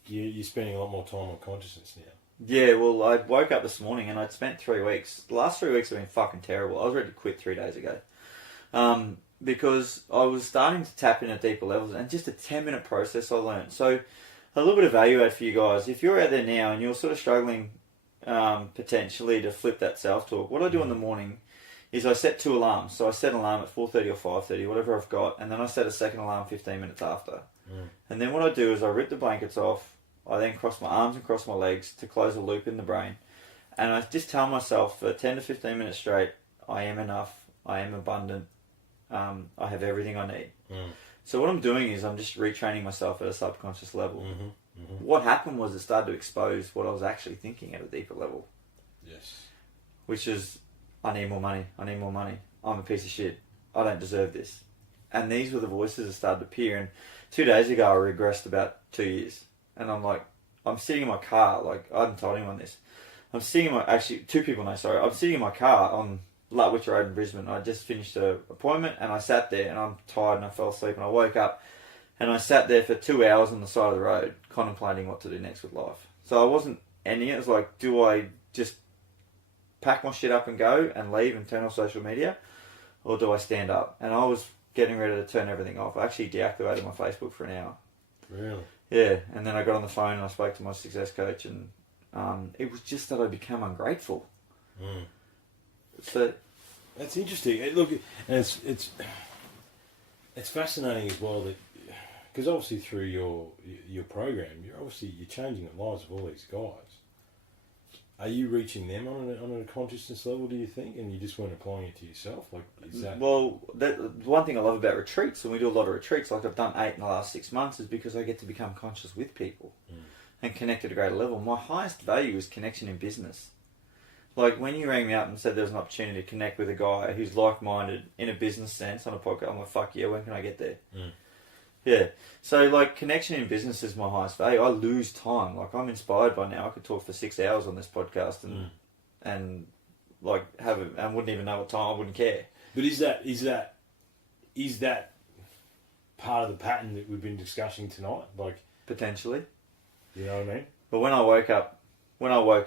you're spending a lot more time on consciousness now. Yeah, well, I woke up this morning and I'd spent 3 weeks. The last 3 weeks have been fucking terrible. I was ready to quit 3 days ago. Because I was starting to tap in at deeper levels, and just a 10-minute process I learned. So a little bit of value add for you guys. If you're out there now and you're sort of struggling potentially to flip that self-talk, what I do in the morning is I set 2 alarms. So I set an alarm at 4:30 or 5:30, whatever I've got, and then I set a second alarm 15 minutes after. And then what I do is I rip the blankets off. I then cross my arms and cross my legs to close a loop in the brain. And I just tell myself for 10 to 15 minutes straight, I am enough, I am abundant, I have everything I need. So what I'm doing is I'm just retraining myself at a subconscious level. What happened was it started to expose what I was actually thinking at a deeper level. Yes. Which is, I need more money, I'm a piece of shit, I don't deserve this. And these were the voices that started to appear. And 2 days ago I regressed about 2 years. And I'm sitting in my car, like, I hadn't told anyone this. I'm sitting in actually, 2 people know, sorry. I'm sitting in my car on Lutwich Road in Brisbane. I just finished an appointment, and I sat there, and I'm tired, and I fell asleep, and I woke up, and I sat there for 2 hours on the side of the road, contemplating what to do next with life. So I wasn't ending it. It was like, do I just pack my shit up and go, and leave, and turn off social media? Or do I stand up? And I was getting ready to turn everything off. I actually deactivated my Facebook for an hour. Really? Yeah, and then I got on the phone and I spoke to my success coach, and it was just that I became ungrateful. So that's interesting. Look, and it's fascinating as well that because obviously through your program, you're changing the lives of all these guys. Are you reaching them on a consciousness level, do you think, and you just weren't applying it to yourself? Like, is that... Well, one thing I love about retreats, and we do a lot of retreats, like I've done 8 in the last 6 months, is because I get to become conscious with people and connect at a greater level. My highest value is connection in business. Like, when you rang me up and said there was an opportunity to connect with a guy who's like-minded in a business sense on a podcast, I'm like, fuck yeah, when can I get there? Yeah. So, like, connection in business is my highest value. I lose time. Like, I'm inspired by now. I could talk for 6 hours on this podcast and like, and wouldn't even know what time. I wouldn't care. But is that part of the pattern that we've been discussing tonight? Like, potentially. You know what I mean? But when I woke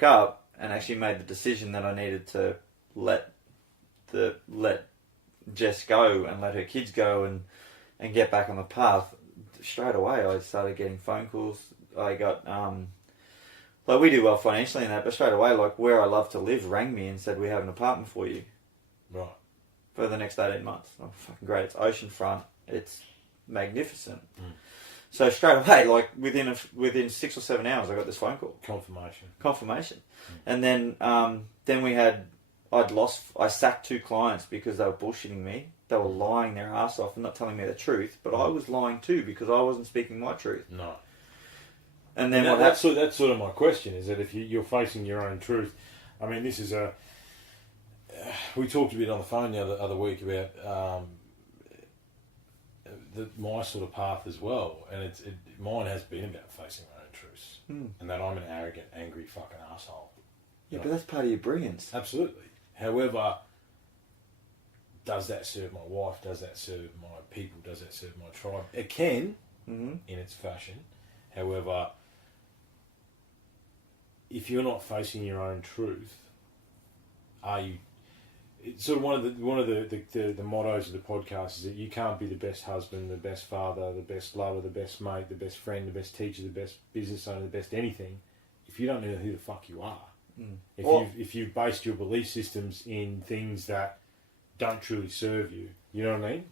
up and actually made the decision that I needed to let Jess go and let her kids go and get back on the path, straight away I started getting phone calls. I got like, we do well financially in that, but straight away, like, Where I Love to Live rang me and said, we have an apartment for you. Right. For the next 18 months. Oh, fucking great. It's oceanfront. It's magnificent. So straight away, like, within 6 or 7 hours, I got this phone call. Confirmation. And then I sacked 2 clients because they were bullshitting me. They were lying their ass off and not telling me the truth, but I was lying too because I wasn't speaking my truth. No. And then that's sort of my question, is that if you're facing your own truth, I mean, this is we talked a bit on the phone the other week about my sort of path as well, and mine has been about facing my own truths, and that I'm an arrogant, angry fucking asshole. Yeah, but that's part of your brilliance. Absolutely. However, does that serve my wife? Does that serve my people? Does that serve my tribe? It can, in its fashion. However, if you're not facing your own truth, are you? It's sort of one of the mottos of the podcast is that you can't be the best husband, the best father, the best lover, the best mate, the best friend, the best teacher, the best business owner, the best anything, if you don't know who the fuck you are. If you've based your belief systems in things that don't truly serve you, you know what I mean?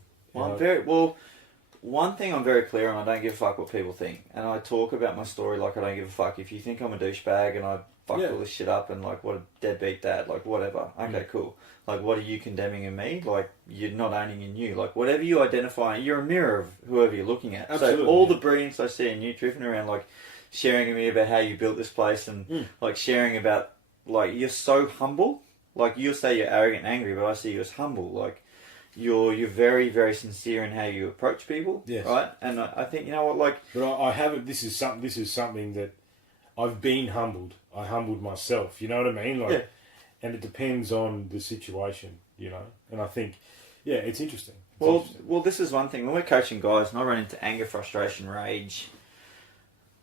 One thing I'm very clear on, I don't give a fuck what people think. And I talk about my story like I don't give a fuck. If you think I'm a douchebag and I fucked all this shit up and like what a deadbeat dad, like whatever. Okay, cool. Like what are you condemning in me? Like you're not owning in you. Like whatever you identify, you're a mirror of whoever you're looking at. Absolutely, so all the brilliance I see in you drifting around, like sharing with me about how you built this place and like sharing about, like, you're so humble. Like you'll say you're arrogant and angry, but I see you as humble. Like you're very, very sincere in how you approach people, right? And I think, you know what, like... But I haven't... This is something that I've been humbled. I humbled myself, you know what I mean? Like, and it depends on the situation, you know? And I think, it's interesting. Well, this is one thing. When we're coaching guys and I run into anger, frustration, rage...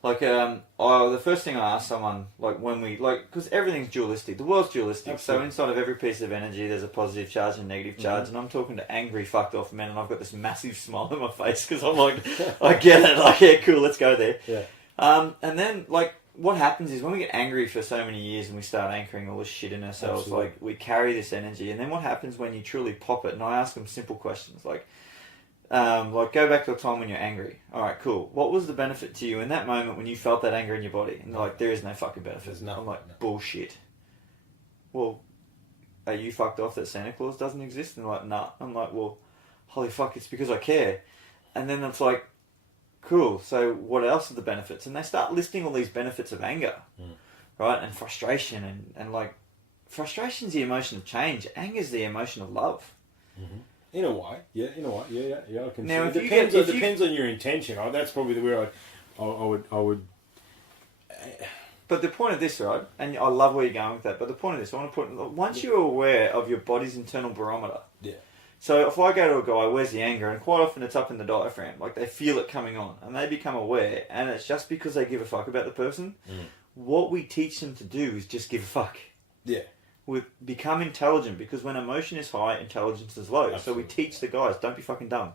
Like, the first thing I ask someone, like, when we, like, because everything's dualistic. The world's dualistic. Absolutely. So inside of every piece of energy, there's a positive charge and a negative charge. And I'm talking to angry, fucked off men, and I've got this massive smile on my face because I'm like, I get it. Like, yeah, cool, let's go there. Yeah. And then, like, what happens is when we get angry for so many years and we start anchoring all this shit in ourselves, Absolutely. Like, we carry this energy. And then what happens when you truly pop it? And I ask them simple questions, like, go back to a time when you're angry. All right, cool. What was the benefit to you in that moment when you felt that anger in your body? And they're like, there is no fucking benefit. I'm like, bullshit. Well, are you fucked off that Santa Claus doesn't exist? And they're like, nah. I'm like, well, holy fuck, it's because I care. And then it's like, cool, so what else are the benefits? And they start listing all these benefits of anger, right? And frustration. And like, frustration's the emotion of change. Anger's the emotion of love. Mm-hmm. In a way, yeah. I can. Now, it depends on your intention. That's probably where I would. But the point of this, right? And I love where you're going with that. But the point of this, I want to put once you're aware of your body's internal barometer. Yeah. So if I go to a guy, where's the anger? And quite often it's up in the diaphragm. Like they feel it coming on, and they become aware. And it's just because they give a fuck about the person. What we teach them to do is just give a fuck. Yeah. Become intelligent, because when emotion is high, intelligence is low. Absolutely. So we teach the guys, don't be fucking dumb.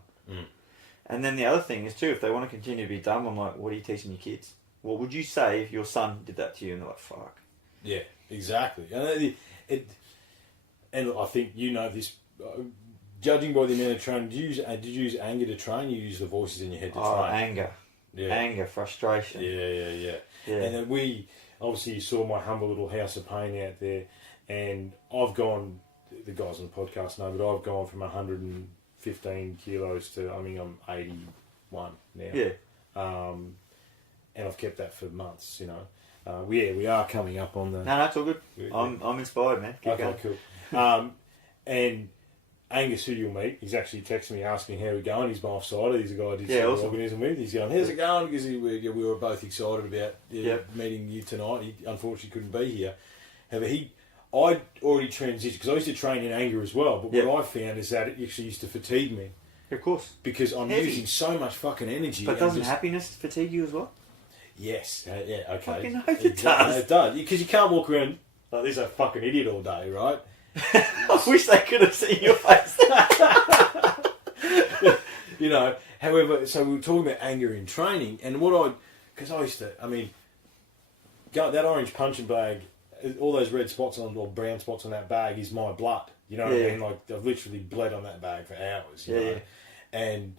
And then the other thing is too, if they want to continue to be dumb, I'm like, what are you teaching your kids? What would you say if your son did that to you? And they're like, fuck. Yeah, exactly. And I think you know this, judging by the amount of training, did you use anger to train? You use the voices in your head to train? Anger. Yeah. Anger, frustration. Yeah. And then obviously you saw my humble little house of pain out there. And I've gone, the guys on the podcast know, but I've gone from 115 kilos to, I'm 81 now. Yeah. And I've kept that for months, you know. We are coming up on the... No, that's all good. I'm inspired, man. Keep going. Cool. And Angus, who you'll meet, he's actually texting me asking how we're going. He's my offsider. He's a guy I did some organism with. He's going, how's it going? Because we were both excited about meeting you tonight. He unfortunately couldn't be here. However, I'd already transitioned, because I used to train in anger as well, but what I found is that it actually used to fatigue me. Of course. Because I'm using so much fucking energy. But doesn't happiness fatigue you as well? Yes. Yeah. Okay. Fucking hope it does. It does, because you can't walk around like this a fucking idiot all day, right? I wish they could have seen your face. You know. However, so we were talking about anger in training, and because I used to, I mean, that orange punching bag, all those red spots or brown spots on that bag is my blood. You know what I mean? Like, I've literally bled on that bag for hours. You know? And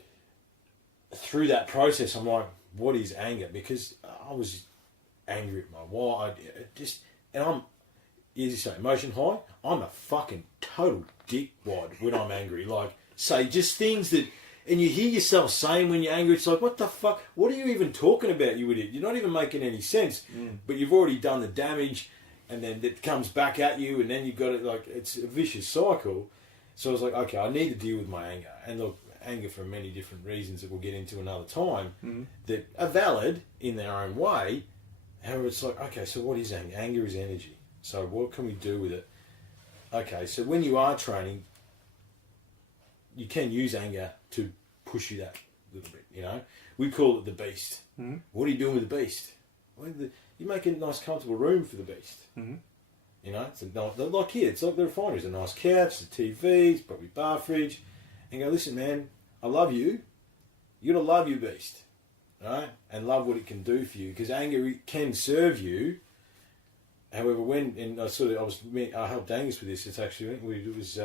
through that process, I'm like, what is anger? Because I was angry at my wife. And I'm, as you say, emotion high. I'm a fucking total dickwad when I'm angry. Like, say just things that, and you hear yourself saying when you're angry, it's like, what the fuck? What are you even talking about, you idiot? You're not even making any sense. But you've already done the damage, and then it comes back at you, and then you've got it, like, it's a vicious cycle. So I was like, okay, I need to deal with my anger. And look, anger for many different reasons that we'll get into another time that are valid in their own way. However, it's like, okay, so what is anger? Anger is energy. So what can we do with it? Okay, so when you are training, you can use anger to push you that little bit, you know. We call it the beast. What are you doing with the beast? Well, you make a nice, comfortable room for the beast. You know, it's like here, it's like the refinery. There's a nice couch, the TV, probably bar fridge. And go, listen, man, I love you. You got to love your beast, right? And love what it can do for you, because anger can serve you. However, I helped Angus with this. It's actually it was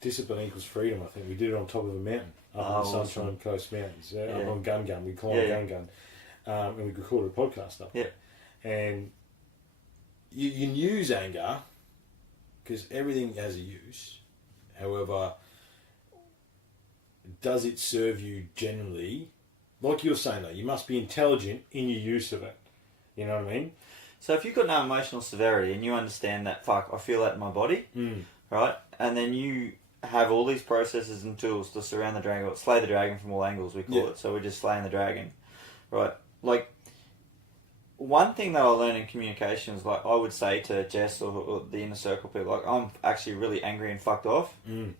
discipline equals freedom. I think we did it on top of a mountain up in the Sunshine Coast Mountains. Up on Gun Gun, we climbed Gun, and we recorded a podcast up there. And you can use anger because everything has a use. However, does it serve you generally? Like you're saying, though, you must be intelligent in your use of it. You know what I mean? So if you've got no emotional severity and you understand that, fuck, I feel that in my body, right? And then you have all these processes and tools to surround the dragon, or slay the dragon from all angles, we call it. So we're just slaying the dragon, right? Like, one thing that I learned in communication is, like, I would say to Jess or the inner circle people, like, I'm actually really angry and fucked off.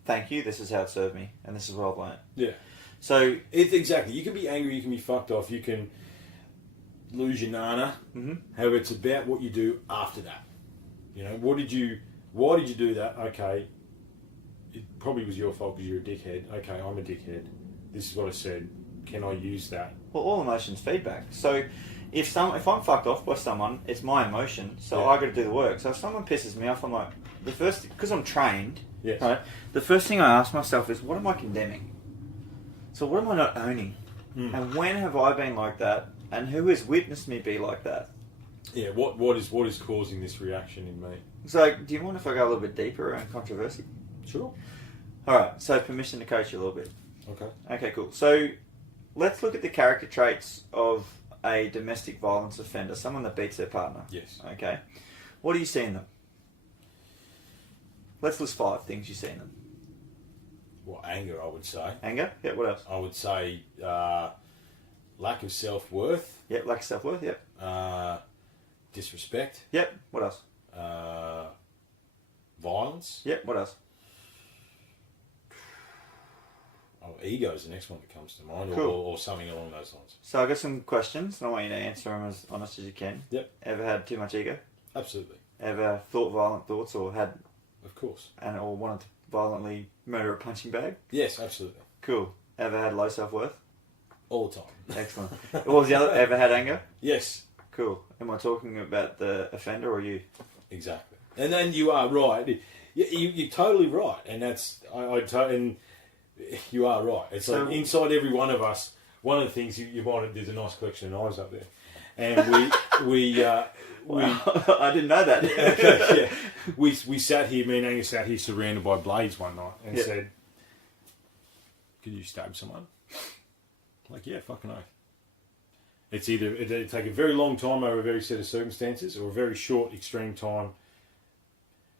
Thank you. This is how it served me, and this is what I've learned. Yeah. So it's exactly. You can be angry. You can be fucked off. You can lose your nana. However, it's about what you do after that. You know, why did you do that? Okay, it probably was your fault because you're a dickhead. Okay, I'm a dickhead. This is what I said. Can I use that? Well, all emotions feedback. So if I'm fucked off by someone, it's my emotion. So I got to do the work. So if someone pisses me off, I'm like, because I'm trained. Yes. Right. The first thing I ask myself is, what am I condemning? So what am I not owning? And when have I been like that? And who has witnessed me be like that? Yeah, what is causing this reaction in me? So, do you mind if I go a little bit deeper around controversy? Sure. Alright, so permission to coach you a little bit. Okay. Okay, cool. So, let's look at the character traits of a domestic violence offender, someone that beats their partner. Yes. Okay. What do you see in them? Let's list 5 things you see in them. Well, anger, I would say. Anger? Yeah, what else? I would say lack of self-worth. Yep, lack of self-worth, yep. Disrespect. Yep, what else? Violence. Yep, what else? Ego is the next one that comes to mind, cool. or something along those lines. So I've got some questions, and I want you to answer them as honest as you can. Yep. Ever had too much ego? Absolutely. Ever thought violent thoughts, or had... Of course. Or wanted to violently murder a punching bag? Yes, absolutely. Cool. Ever had low self-worth? All the time. Excellent. What was the other? Ever had anger? Yes. Cool. Am I talking about the offender or you? Exactly. And then you are right. You're totally right. And that's... and you are right. It's so, like inside every one of us, one of the things you wanted, there's a nice collection of knives up there. And I didn't know that. Okay, yeah. We sat here, me and Angus sat here surrounded by blades one night and said, could you stab someone? Like, yeah, fucking oath. It's either it'd take a very long time over a very set of circumstances or a very short, extreme time.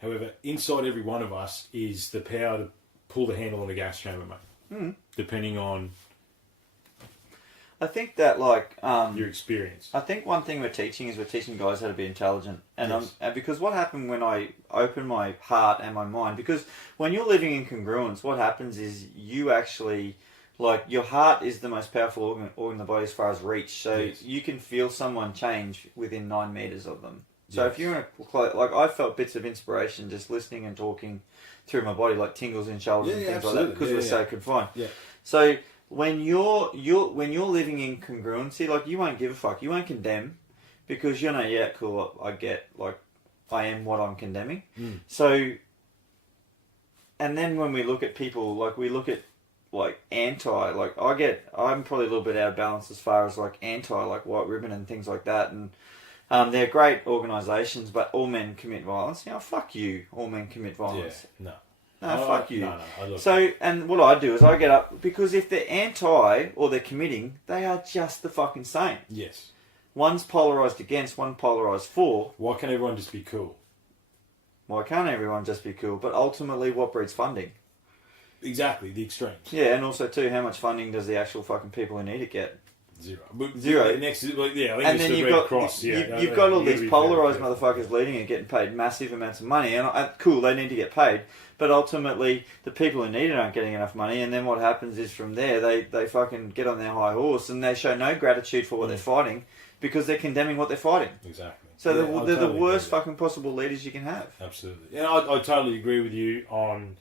However, inside every one of us is the power to pull the handle on the gas chamber, mate. Depending on... I think that, like... your experience. I think one thing we're teaching guys how to be intelligent. And yes. Because what happened when I open my heart and my mind... Because when you're living in congruence, what happens is you actually Like, your heart is the most powerful organ in the body as far as reach. So Yes. you can feel someone change within 9 meters of them. So Yes. if you're in a, like, I felt bits of inspiration just listening and talking through my body, like tingles in shoulders and things like that, because we're so confined. Yeah. So when you're living in congruency, like, you won't give a fuck, you won't condemn, because you know, yeah, cool, I get, like, I am what I'm condemning. So, and then when we look at people, like, we look at, like, anti, like, I'm probably a little bit out of balance as far as, like, anti, like, White Ribbon and things like that, and they're great organisations, but all men commit violence. Fuck you, all men commit violence. Yeah, No, fuck you. No, So, and what I do is I get up, because if they're anti or they're committing, they are just the fucking same. Yes. One's polarised against, one polarised for. Why can't everyone just be cool? Why can't everyone just be cool? But ultimately, what breeds funding? Exactly, the extremes. Yeah, and also too, how much funding does the actual fucking people who need it get? Zero. Zero. Next, I think And it's then the you've Red got Cross. you've got all these polarised motherfuckers leading it, getting paid massive amounts of money, and cool, they need to get paid. But ultimately, the people who need it aren't getting enough money, and then what happens is from there, they fucking get on their high horse, and they show no gratitude for what they're fighting, because they're condemning what they're fighting. Exactly. So Yeah, they're totally the worst agree with fucking possible leaders you can have. that. Absolutely. Yeah, I totally agree with you on,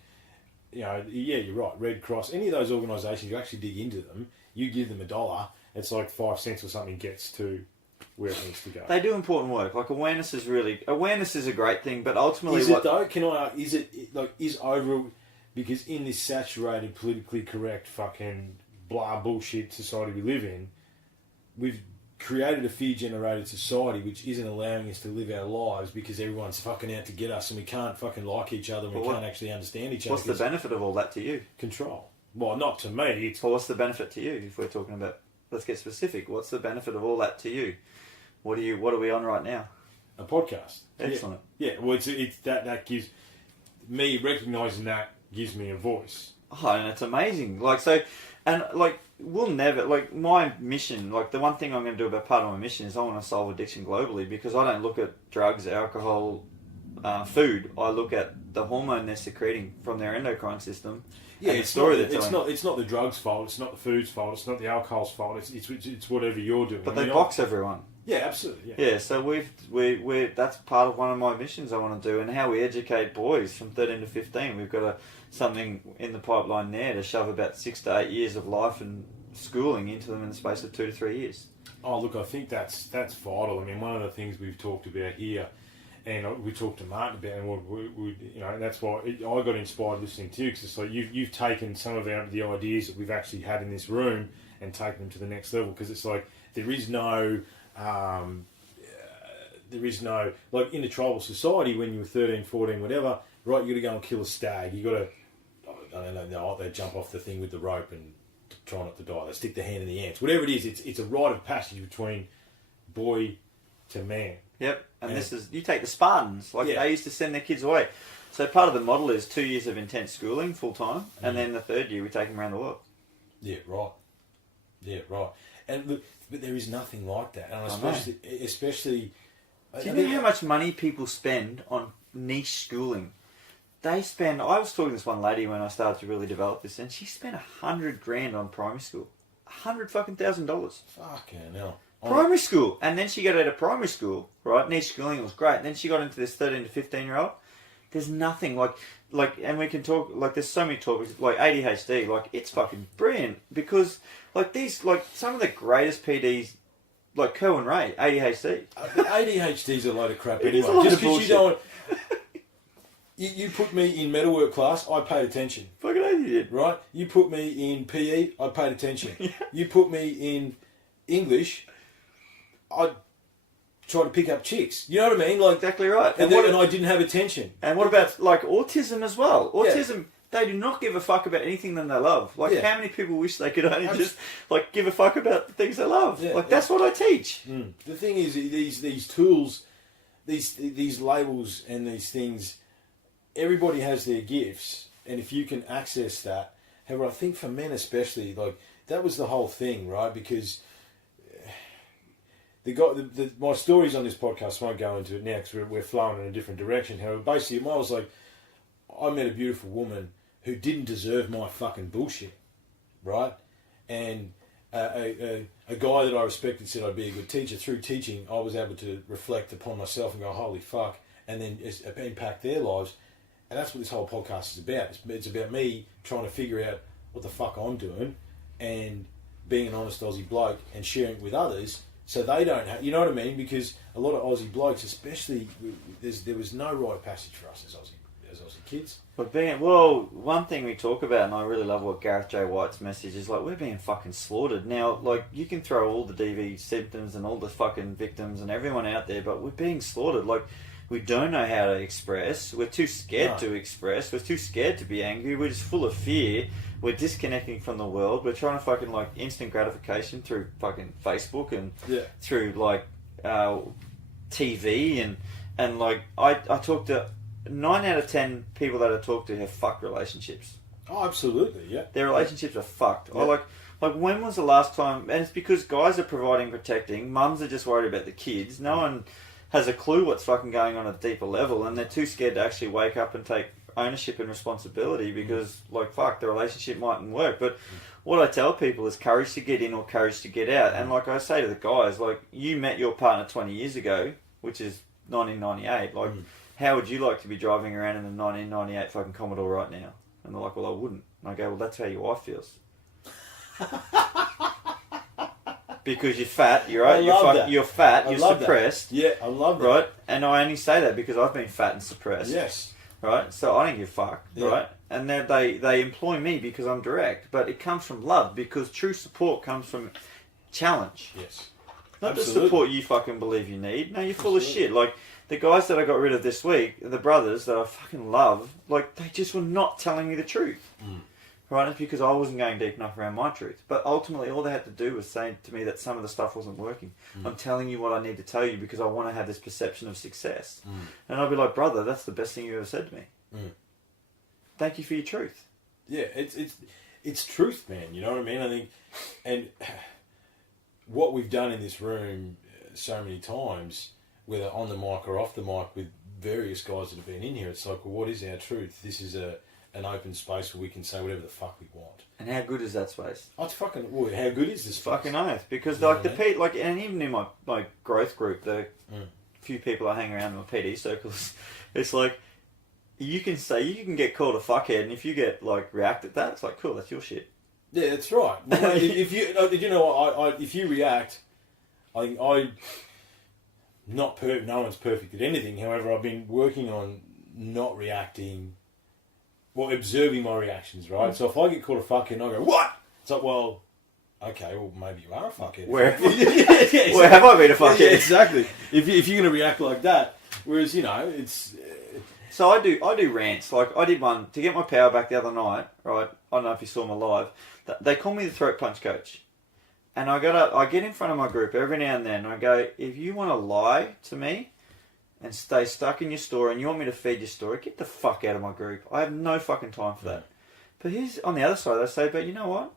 yeah, you're right. Red Cross, any of those organisations, you actually dig into them, you give them $1, it's like 5 cents or something gets to where it needs to go. They do important work. Like, awareness is a great thing, but ultimately, Is it though? Is it like, is over, because in this saturated, politically correct, fucking blah bullshit society we live in, we've created a fear-generated society which isn't allowing us to live our lives because everyone's fucking out to get us and we can't fucking like each other and we can't actually understand each other. What's the benefit of all that to you? Control. Well, not to me. Well, what's the benefit to you if we're talking about? Let's get specific. What's the benefit of all that to you? What are we on right now? A podcast. Excellent. Yeah. Well, it's that gives me recognising that gives me a voice. Oh, and it's amazing. Like, so, and like, we'll never, like, my mission, like, the one thing I'm going to do about part of my mission is I want to solve addiction globally, because I don't look at drugs, alcohol, food. I look at the hormone they're secreting from their endocrine system. Yeah, it's not it's not the drugs' fault. It's not the food's fault. It's not the alcohol's fault. It's whatever you're doing. But they box everyone. Yeah, absolutely. Yeah, so we're that's part of one of my missions I want to do, and how we educate boys from 13 to 15. We've got something in the pipeline there to shove about 6 to 8 years of life and schooling into them in the space of 2 to 3 years. Oh, look, I think that's vital. I mean, one of the things we've talked about here, and we talked to Martin about, and we that's why I got inspired listening to you, because it's like you've taken some of the ideas that we've actually had in this room and taken them to the next level, because it's like there is no like, in the tribal society when you were 13, 14, whatever, right, you got to go and kill a stag, you got to, I don't know, they jump off the thing with the rope and try not to die, they stick their hand in the ants, whatever it is, it's a rite of passage between boy to man. Yep, and this is, you take the Spartans, they used to send their kids away. So part of the model is 2 years of intense schooling, full time, and then the third year we take them around the world. Yeah, right. Yeah, right. And look, but there is nothing like that, and especially. Do you know how much money people spend on niche schooling? They spend. I was talking to this one lady when I started to really develop this, and she spent $100,000 on primary school. $100,000. Fucking hell. Primary school, and then she got out of primary school, right? Niche schooling was great. And then she got into this 13 to 15-year-old. There's nothing like, and we can talk, like, there's so many topics, like ADHD, like, it's fucking brilliant, because, like, these, like, some of the greatest PDs, like Kerr and Ray, ADHD. ADHD's a load of crap It is anyway. a load Just of because bullshit. you put me in metalwork class, I paid attention. Fucking oath you did. Right? You put me in PE, I paid attention. Yeah. You put me in English, I try to pick up chicks. You know what I mean? Like, Exactly right. and I didn't have attention. And what about, like, autism as well? Autism, they do not give a fuck about anything that they love. Like, how many people wish they could only just, like, give a fuck about the things they love? Yeah, like, that's what I teach. The thing is, these tools, these labels and these things, everybody has their gifts, and if you can access that, however, I think for men especially, like, that was the whole thing, right? Because my stories on this podcast, I won't go into it now because we're flowing in a different direction. However, basically, I was like, I met a beautiful woman who didn't deserve my fucking bullshit. right? And a guy that I respected said I'd be a good teacher. Through teaching, I was able to reflect upon myself and go, holy fuck, and then impact their lives. And that's what this whole podcast is about. It's about me trying to figure out what the fuck I'm doing and being an honest Aussie bloke and sharing it with others so they don't have, you know what I mean? Because a lot of Aussie blokes, especially, there was no rite of passage for us as Aussie kids. But one thing we talk about, and I really love what Gareth J. White's message is, like, we're being fucking slaughtered. Now, like, you can throw all the DV symptoms and all the fucking victims and everyone out there, but we're being slaughtered. Like, we don't know how to express. We're too scared to express. We're too scared to be angry. We're just full of fear. We're disconnecting from the world. We're trying to fucking, like, instant gratification through fucking Facebook and through, like, TV and like, I talk to 9 out of 10 people that I talk to have fucked relationships. Oh, absolutely, yeah. Their relationships are fucked. Yeah. Or like when was the last time? And it's because guys are providing, protecting. Mums are just worried about the kids. No one has a clue what's fucking going on at a deeper level, and they're too scared to actually wake up and take ownership and responsibility because, like, fuck, the relationship mightn't work. But what I tell people is courage to get in or courage to get out. And like I say to the guys, like, you met your partner 20 years ago, which is 1998. Like, how would you like to be driving around in a 1998 fucking Commodore right now? And they're like, well, I wouldn't. And I go, well, that's how your wife feels. Because you're fat, you're right. You're fat. You're suppressed. That. Yeah, I love that. Right, and I only say that because I've been fat and suppressed. Yes. Right, so I don't give a fuck. Yeah. Right, and they employ me because I'm direct, but it comes from love because true support comes from challenge. Yes. Not the support you fucking believe you need. No, you're full of shit. Like, the guys that I got rid of this week, the brothers that I fucking love, like, they just were not telling me the truth. Right? It's because I wasn't going deep enough around my truth. But ultimately, all they had to do was say to me that some of the stuff wasn't working. I'm telling you what I need to tell you because I want to have this perception of success. And I'll be like, brother, that's the best thing you ever said to me. Thank you for your truth. Yeah, it's truth, man. You know what I mean? I think, and what we've done in this room so many times, whether on the mic or off the mic, with various guys that have been in here, it's like, well, what is our truth? This is an open space where we can say whatever the fuck we want. And how good is that space? Oh, it's fucking... Well, how good is this space? Fucking oath. Because, like, and even in my growth group, the few people I hang around in my PD circles, it's like, you can get called a fuckhead, and if you get, like, react at that, it's like, cool, that's your shit. Yeah, that's right. Well, if you react, no one's perfect at anything. However, I've been working on not reacting, well, observing my reactions, right? So if I get called a fuckhead and I go, what? It's like, well, okay, well, maybe you are a fuckhead. Where have I been a fuckhead? Yeah, exactly. If you're going to react like that, whereas, it's... So I do rants. Like, I did one to get my power back the other night, right? I don't know if you saw my live. They call me the throat punch coach. And I get in front of my group every now and then, and I go, if you want to lie to me and stay stuck in your story and you want me to feed your story, get the fuck out of my group. I have no fucking time for that. But here's, on the other side, they say, but you know what?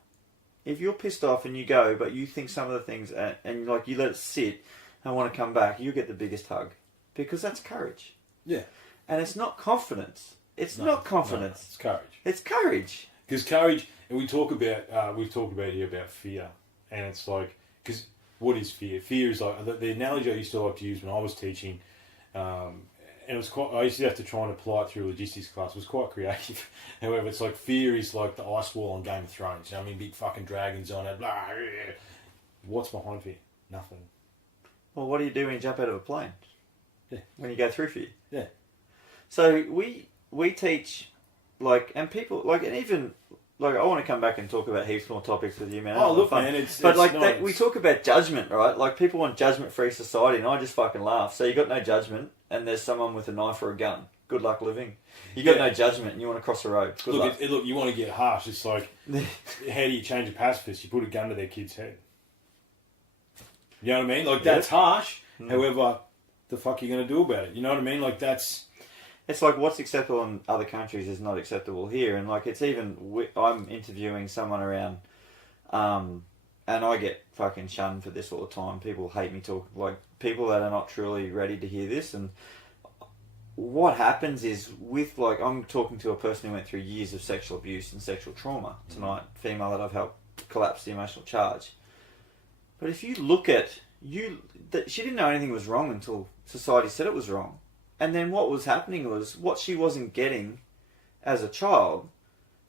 If you're pissed off and you go, but you think some of the things, and like you let it sit and want to come back, you get the biggest hug. Because that's courage. Yeah. And it's not confidence. It's not confidence. It's courage. It's courage. Because courage, and we've talked about here about fear. And it's like, because what is fear? Fear is like, the analogy I used to like to use when I was teaching, and it was quite, I used to have to try and apply it through a logistics class. It was quite creative. However, it's like, fear is like the ice wall on Game of Thrones. You know what I mean? Big fucking dragons on it. Blah, blah. What's behind fear? Nothing. Well, what do you do when you jump out of a plane? Yeah. When you go through fear? Yeah. So we teach, like, and people, like, and even... Like, I want to come back and talk about heaps more topics with you, man. Oh, look, man, but like, we talk about judgment, right? Like, people want judgment-free society, and I just fucking laugh. So you got no judgment, and there's someone with a knife or a gun. Good luck living. You got no judgment, and you want to cross the road. Good luck. Look, you want to get harsh. It's like, how do you change a pacifist? You put a gun to their kid's head. You know what I mean? Like, that's harsh. However, the fuck are you going to do about it? You know what I mean? Like, that's... It's like what's acceptable in other countries is not acceptable here, and like it's even I'm interviewing someone around, and I get fucking shunned for this all the time. People hate me talking, like people that are not truly ready to hear this, and what happens is with, like, I'm talking to a person who went through years of sexual abuse and sexual trauma tonight, female that I've helped collapse the emotional charge. But if you look at, she didn't know anything was wrong until society said it was wrong. And then what was happening was what she wasn't getting as a child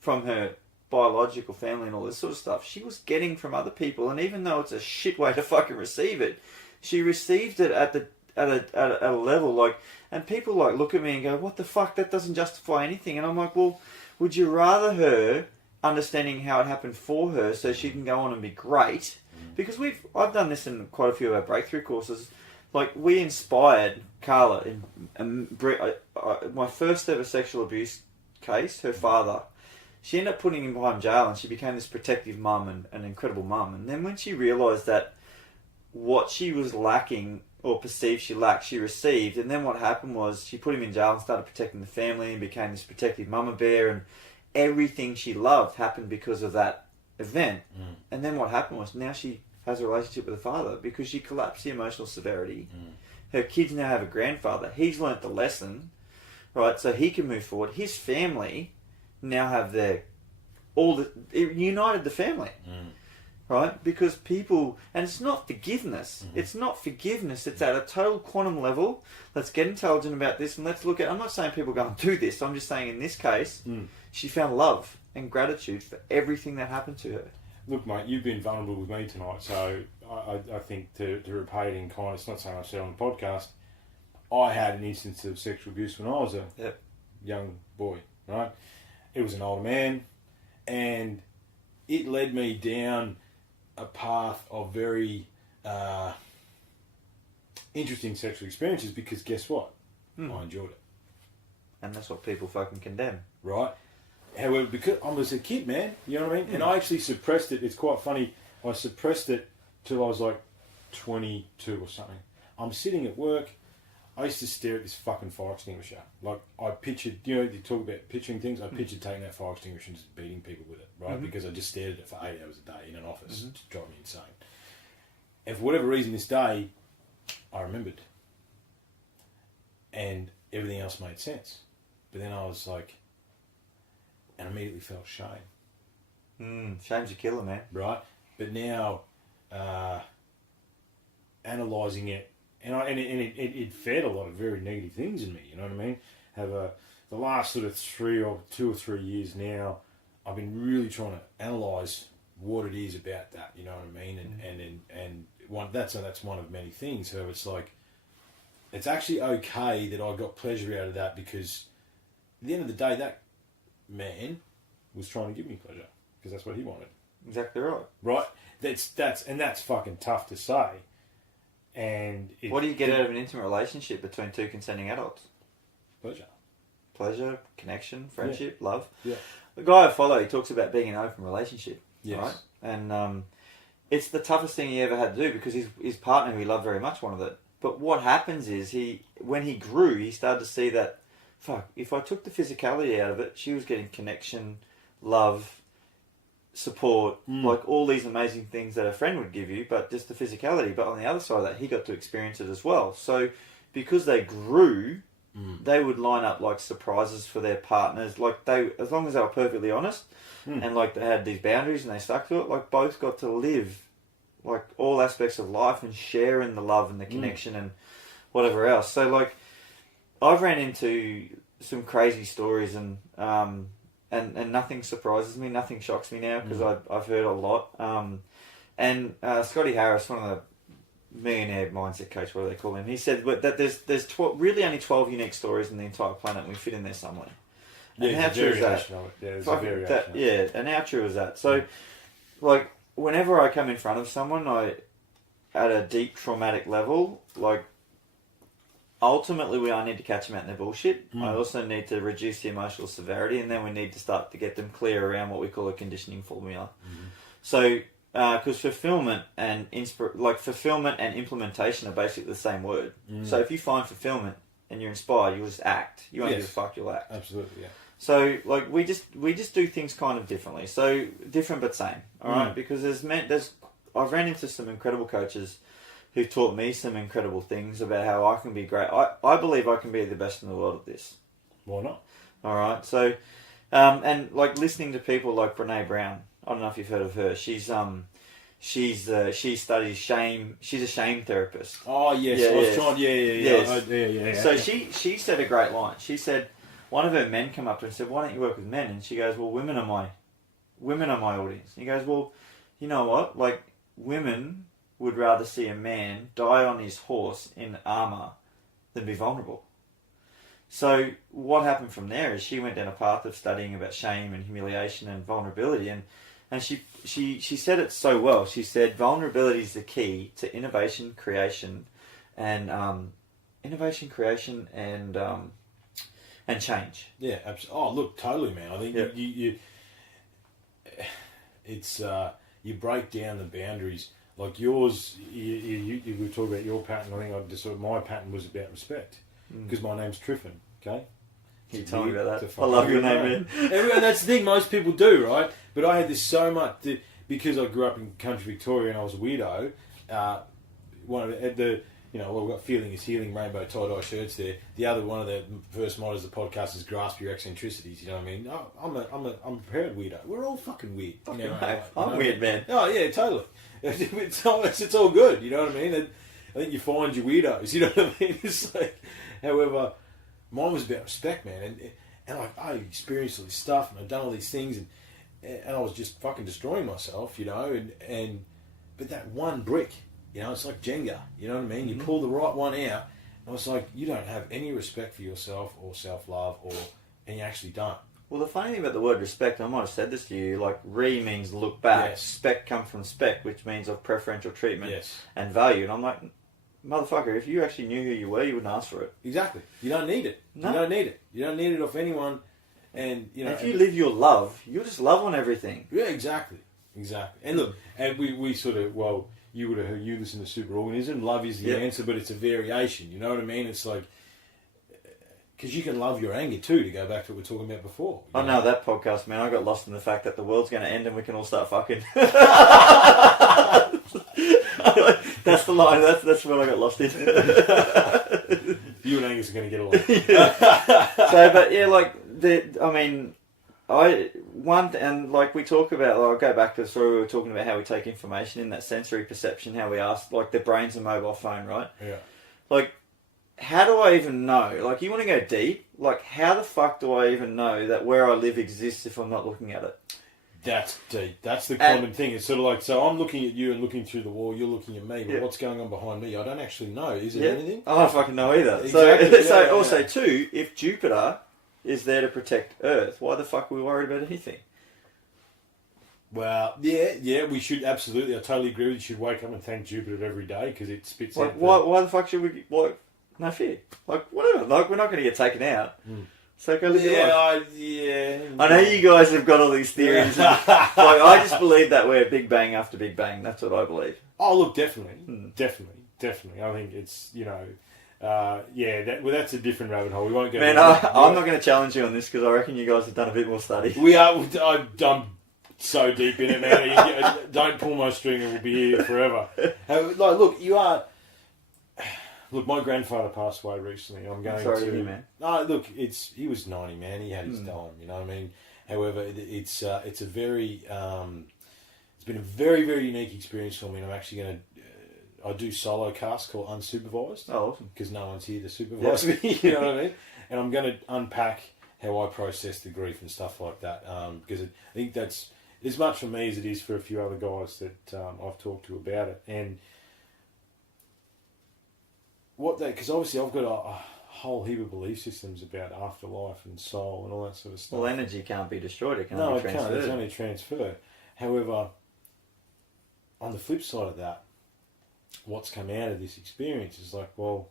from her biological family and all this sort of stuff, she was getting from other people. And even though it's a shit way to fucking receive it, she received it at a level, like, and people like look at me and go, what the fuck, that doesn't justify anything. And I'm like, well, would you rather her understanding how it happened for her so she can go on and be great? Because I've done this in quite a few of our breakthrough courses. Like, we inspired Carla in my first ever sexual abuse case. Her father, she ended up putting him behind jail, and she became this protective mum and an incredible mum. And then when she realised that what she was lacking or perceived she lacked, she received. And then what happened was she put him in jail and started protecting the family and became this protective mama bear. And everything she loved happened because of that event. And then what happened was now she has a relationship with her father because she collapsed the emotional severity. Her kids now have a grandfather. He's learnt the lesson, right? So he can move forward. His family now have it united the family. Right? Because people, and it's not forgiveness. It's not forgiveness. It's at a total quantum level. Let's get intelligent about this and let's look at, I'm not saying people go and do this. I'm just saying in this case, she found love and gratitude for everything that happened to her. Look, mate, you've been vulnerable with me tonight, so I think to repay it in kind, it's not something I've said on the podcast. I had an instance of sexual abuse when I was a young boy, right? It was an older man, and it led me down a path of very interesting sexual experiences because guess what? I enjoyed it. And that's what people fucking condemn. Right? However, because I was a kid, man, you know what I mean? And I actually suppressed it. It's quite funny. I suppressed it till I was like 22 or something. I'm sitting at work. I used to stare at this fucking fire extinguisher. Like, I pictured, you know, you talk about picturing things. I pictured taking that fire extinguisher and just beating people with it, right? Because I just stared at it for 8 hours a day in an office to drive me insane. And for whatever reason this day, I remembered. And everything else made sense. But then I was like, and immediately felt shame. Shame's a killer, man. Right? But now, analysing it, and it fed a lot of very negative things in me, you know what I mean? The last sort of 2 or 3 years now, I've been really trying to analyse what it is about that, you know what I mean? And that's one of many things. So it's like, it's actually okay that I got pleasure out of that because at the end of the day, that man was trying to give me pleasure because that's what he wanted. Exactly right. Right? That's fucking tough to say. And what do you get out of an intimate relationship between two consenting adults? Pleasure, connection, friendship, love. Yeah. The guy I follow, he talks about being in an open relationship. Yes. Right? And it's the toughest thing he ever had to do because his partner, who he loved very much, wanted it. But what happens is when he grew, he started to see that, fuck, if I took the physicality out of it, she was getting connection, love, support, like all these amazing things that a friend would give you, but just the physicality. But on the other side of that, he got to experience it as well. So because they grew, they would line up like surprises for their partners. Like as long as they were perfectly honest and like they had these boundaries and they stuck to it, like both got to live like all aspects of life and share in the love and the connection and whatever else. So like I've ran into some crazy stories and nothing surprises me, nothing shocks me now because I've heard a lot. And Scotty Harris, one of the millionaire mindset coach, what do they call him? He said that there's really only 12 unique stories in the entire planet and we fit in there somewhere. And how true is that? And how true is that? So, like, whenever I come in front of someone, at a deep traumatic level, like, ultimately, I need to catch them out in their bullshit. I also need to reduce the emotional severity, and then we need to start to get them clear around what we call a conditioning formula. So, because fulfillment and implementation are basically the same word. So, if you find fulfillment and you're inspired, you'll just act. You won't give a fuck, you'll act. Absolutely, yeah. So, like, we just do things kind of differently. So, different but same. All right, because I've ran into some incredible coaches who taught me some incredible things about how I can be great. I believe I can be the best in the world at this. Why not? All right. So, and like listening to people like Brene Brown. I don't know if you've heard of her. She studies shame. She's a shame therapist. Oh yes, Yeah, I was yes. trying. Yes. Yeah. So she said a great line. She said, one of her men come up to her and said, "Why don't you work with men?" And she goes, "Well, women are my audience." And he goes, "Well, you know what? Like, women would rather see a man die on his horse in armour than be vulnerable." So what happened from there is she went down a path of studying about shame and humiliation and vulnerability, and she said it so well. She said vulnerability is the key to innovation, creation, and change. Yeah, absolutely. Oh, look, totally, man. I think Yep. you break down the boundaries. Like yours, you were talking about your pattern. I think my pattern was about respect because my name's Triffin. Okay. Can you tell me about that? To I love your name, man. And that's the thing, most people do, right? But I had this so much because I grew up in country Victoria and I was a weirdo. One of the we've got feeling is healing rainbow tie-dye shirts there. The other one of the first mottos of the podcast is grasp your eccentricities. You know what I mean? I'm a prepared weirdo. We're all fucking weird. I'm weird, man. Oh yeah, totally. It's all good. You know what I mean? I think you find your weirdos. You know what I mean? It's like, however, mine was about respect, man. And I experienced all this stuff and I'd done all these things and I was just fucking destroying myself, you know. But that one brick, you know, it's like Jenga. You know what I mean? Mm-hmm. You pull the right one out, and it's like you don't have any respect for yourself or self-love, and you actually don't. Well, the funny thing about the word respect, and I might have said this to you, like re means look back. Yes. Spec comes from spec, which means of preferential treatment Yes. and value. And I'm like, motherfucker, if you actually knew who you were, you wouldn't ask for it. Exactly. You don't need it. No. You don't need it. You don't need it off anyone. And you know, And if you live your love, you'll just love on everything. yeah, exactly. And look, and we sort of, well, you would have heard, you listen to Superorganism. Love is the Yep. answer, but it's a variation. You know what I mean? It's like, because you can love your anger too, to go back to what we were talking about before. I know that podcast, man. I got lost in the fact that the world's going to end and we can all start fucking. That's the line. That's what I got lost in. You and Angus are going to get along. So, but yeah, like and like we talk about, I'll go back to the story we were talking about how we take information in, that sensory perception, how we ask, like the brain's a mobile phone, right? Yeah. Like, how do I even know? Like, you want to go deep? Like, how the fuck do I even know that where I live exists if I'm not looking at it? That's deep. That's the common thing. It's sort of like, so I'm looking at you and looking through the wall, you're looking at me, but what's going on behind me? I don't actually know. Is there anything? I don't fucking know either. Exactly. So also, too, if Jupiter is there to protect Earth, why the fuck are we worried about anything? Well, yeah, we should absolutely. I totally agree with you. You should wake up and thank Jupiter every day because it spits Like, out. why the fuck should we? Like, no fear. Like, whatever. Like, we're not going to get taken out. So go live your life. I know you guys have got all these theories. And, like, I just believe that we're Big Bang after Big Bang. That's what I believe. Oh, look, definitely. I think it's, that's a different rabbit hole. We won't go. Man, I'm not going to challenge you on this because I reckon you guys have done a bit more study. We are. I'm so deep in it, man. Don't pull my string and we'll be here forever. Look, you are. Look, my grandfather passed away recently. I'm sorry to hear, man. No, look, he was 90, man. He had his time. You know what I mean? However, it's a very it's been a very, very unique experience for me. And I'm actually going to I do solo casts called Unsupervised. Oh, awesome. Because no one's here to supervise me. You know what I mean? And I'm going to unpack how I process the grief and stuff like that. Because I think that's as much for me as it is for a few other guys that I've talked to about it. And because obviously I've got a whole heap of belief systems about afterlife and soul and all that sort of stuff. Well, energy can't be destroyed. It can No, only it be can't. transferred. It's only transfer. However, on the flip side of that, what's come out of this experience is like, well,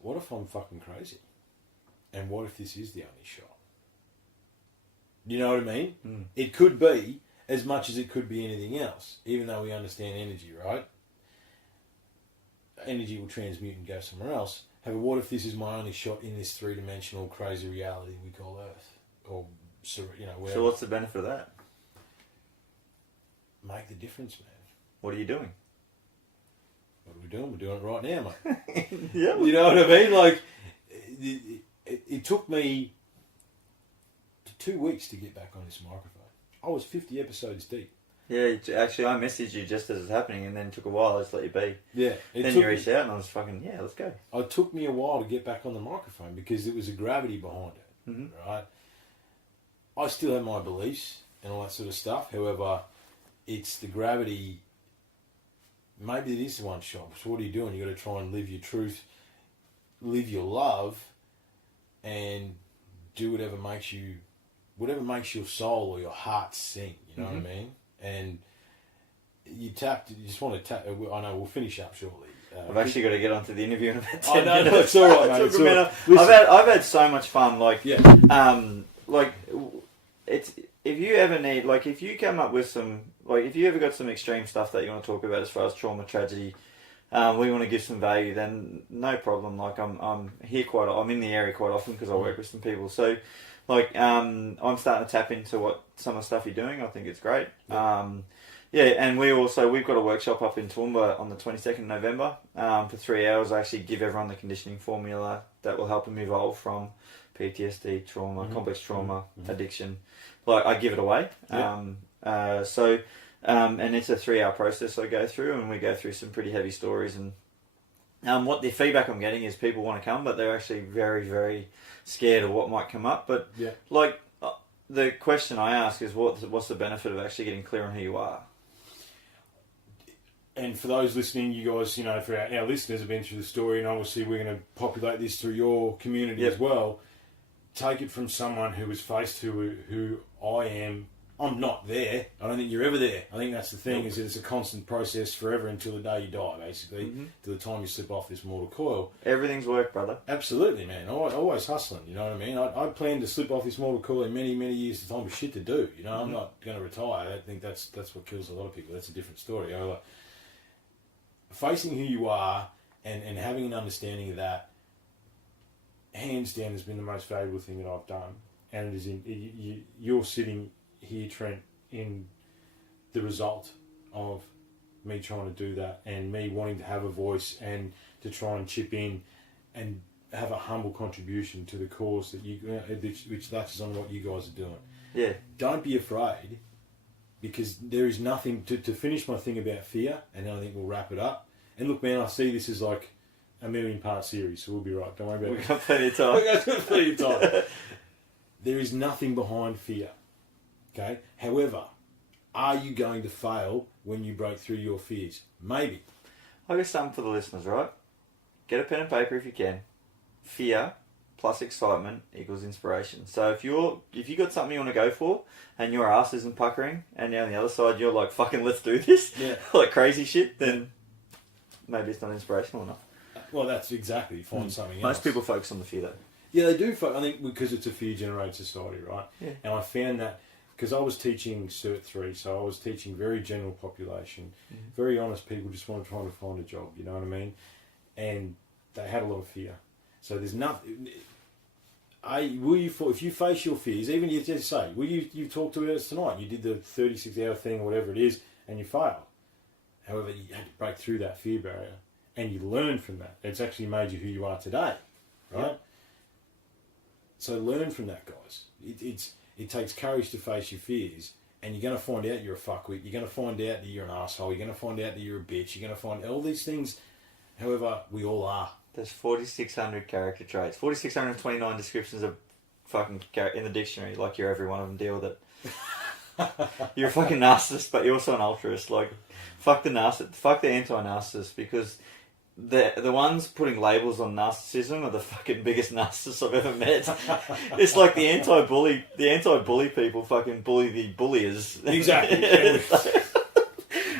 what if I'm fucking crazy? And what if this is the only shot? You know what I mean? Mm. It could be as much as it could be anything else, even though we understand energy, right? Energy will transmute and go somewhere else. However, what if this is my only shot in this three-dimensional crazy reality we call Earth? Or, So what's the benefit of that? Make the difference, man. What are you doing? what are we doing? We're doing it right now, mate. Yeah. You know what I mean? Like, it took me 2 weeks to get back on this microphone. I was 50 episodes deep. Yeah, actually, I messaged you just as it's happening, and then it took a while. I just let you be. Yeah. Then you reached out, and I was fucking, yeah, let's go. It took me a while to get back on the microphone because it was a gravity behind it, right? I still have my beliefs and all that sort of stuff. However, it's the gravity. Maybe it is the one shot. So what are you doing? You got to try and live your truth, live your love, and do whatever makes your soul or your heart sing. You know what I mean? And you just want to tap. I know we'll finish up shortly. I've actually got to get onto the interview in about 10 no, minutes. it's all right, mate. It's all right. I've had so much fun. Like, it's if you ever need, like, if you come up with some, like, if you ever got some extreme stuff that you want to talk about as far as trauma, tragedy, we want to give some value, then no problem. Like, I'm here I'm in the area quite often because I work with some people. So, like, I'm starting to tap into some of the stuff you're doing. I think it's great. And we've got a workshop up in Toowoomba on the 22nd of November. For 3 hours, I actually give everyone the conditioning formula that will help them evolve from PTSD, trauma, complex trauma, addiction. Like, I give it away. And it's a 3-hour process I go through, and we go through some pretty heavy stories. And what the feedback I'm getting is people want to come, but they're actually very, very scared of what might come up. But the question I ask is, what's the benefit of actually getting clear on who you are? And for those listening, you guys, for our listeners have been through the story, and obviously we're going to populate this through your community as well. Take it from someone who was faced who I am. I'm not there. I don't think you're ever there. I think that's the thing, is that it's a constant process forever until the day you die, basically, till the time you slip off this mortal coil. Everything's work, brother. Absolutely, man. Always hustling, you know what I mean? I plan to slip off this mortal coil in many, many years' time with shit to do. I'm not going to retire. I think that's what kills a lot of people. That's a different story. Facing who you are and having an understanding of that, hands down, has been the most valuable thing that I've done. And it is you're sitting here, Trent, in the result of me trying to do that and me wanting to have a voice and to try and chip in and have a humble contribution to the cause which touches on what you guys are doing. Yeah. Don't be afraid, because there is nothing to finish my thing about fear, and then I think we'll wrap it up. And look, man, I see this as like a 1,000,000-part series, so we'll be right. Don't worry about it. We've got plenty of time. We've got plenty of time. There is nothing behind fear. Okay? However, are you going to fail when you break through your fears? Maybe. I've got something for the listeners, right? Get a pen and paper if you can. Fear plus excitement equals inspiration. So if you got something you want to go for and your ass isn't puckering, and on the other side you're like, fucking let's do this, like crazy shit, then maybe it's not inspirational enough. Well, that's exactly. Find something else. Most people focus on the fear, though. Yeah, they do. I think because it's a fear-generated society, right? Yeah. And I found that because I was teaching Cert 3, so I was teaching very general population, very honest people just trying to find a job, you know what I mean? And they had a lot of fear. So there's nothing... if you face your fears, even you just say, you talked about us tonight, you did the 36-hour thing or whatever it is, and you failed. However, you had to break through that fear barrier, and you learned from that. It's actually made you who you are today, right? Yeah. So learn from that, guys. It takes courage to face your fears, and you're going to find out you're a fuckwit. You're going to find out that you're an asshole. You're going to find out that you're a bitch. You're going to find all these things. However, we all are. There's 4,600 character traits. 4,629 descriptions of fucking in the dictionary. Like, you're every one of them. Deal with it. You're a fucking narcissist, but you're also an altruist. Like, fuck the anti-narcissist, because the ones putting labels on narcissism are the fucking biggest narcissists I've ever met. It's like the anti-bully people fucking bully the bulliers. Exactly.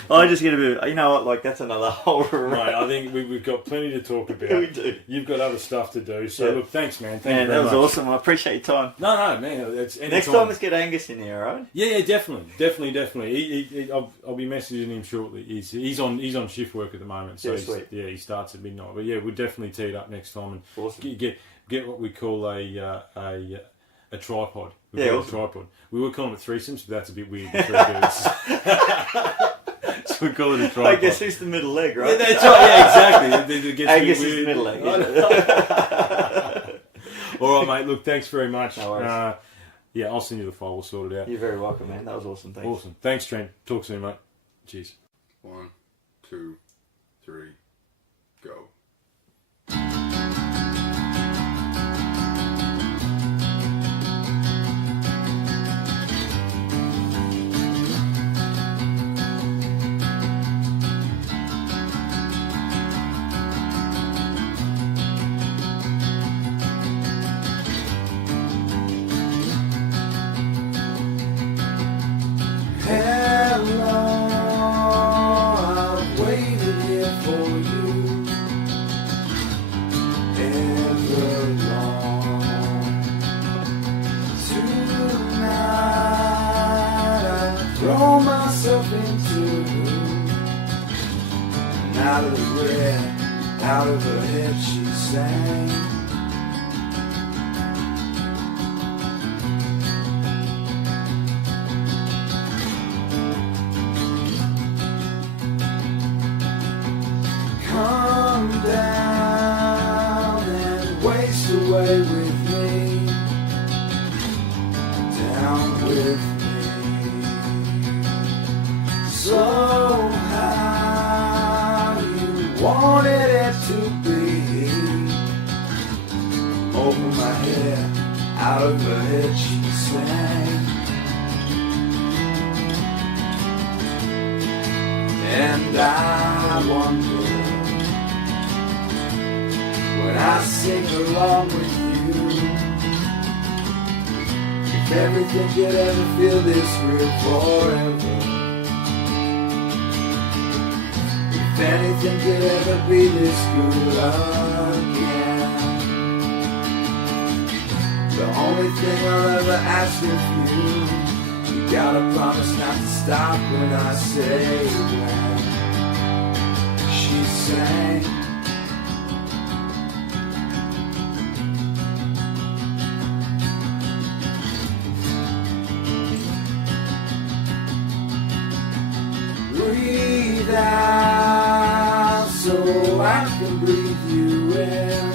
I just get a bit, you know what, like, that's another whole... Mate, I think we've got plenty to talk about. We do. You've got other stuff to do, so look, thanks, man. Thank you very that was much. awesome. I appreciate your time. No, man. It's Next time, let's get Angus in here, alright? Yeah, definitely. I'll be messaging him shortly. He's on shift work at the moment, so sweet. He starts at midnight. But yeah, we'll definitely tee it up next time and awesome. get what we call a tripod. Awesome. A tripod. We were calling it threesomes, but that's a bit weird. The three dudes. guess we call it a tripod. I guess he's the middle leg, right? Yeah, that's right. Yeah, exactly. It gets I a bit guess he's the weird. middle leg. All right, mate. Look, thanks very much. No worries. Yeah, I'll send you the file. We'll sort it out. You're very welcome, man. That was awesome. Thanks. Awesome. Thanks, Trent. Talk soon, mate. Cheers. 1, 2, 3, go. Throw myself into and out of the red, out of her head she sang. Come down and waste away with me, down with me. So how you wanted it to be. Over my head, out of her head she sang. And I wonder, when I sing along with you, if everything could ever feel this real forever. If anything could ever be this good again. The only thing I'll ever ask of you, you gotta promise not to stop when I say when. She sang. Breathe out so I can breathe you in,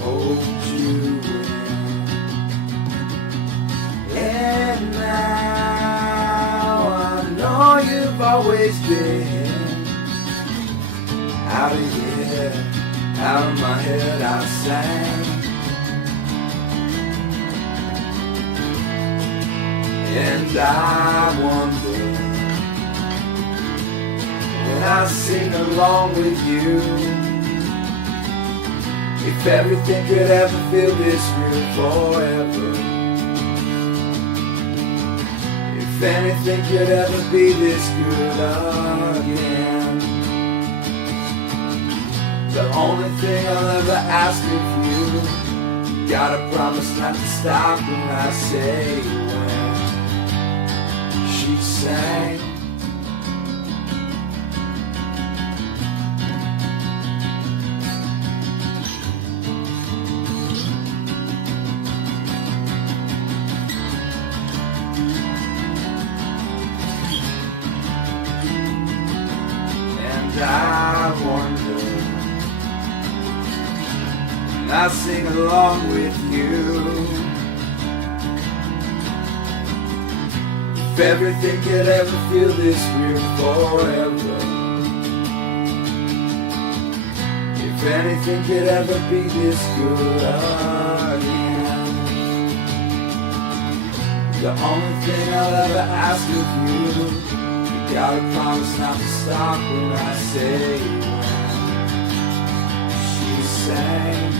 hold you in. And now I know you've always been out of your head, out of my head I sang. And I wonder, when I sing along with you, if everything could ever feel this real forever. If anything could ever be this good again. The only thing I'll ever ask of you, you gotta promise not to stop when I say when. She sang. And I wonder, and I sing along with you, if everything could ever feel this real forever. If anything could ever be this good again. The only thing I'll ever ask of you, you gotta promise not to stop when I say when. She sang.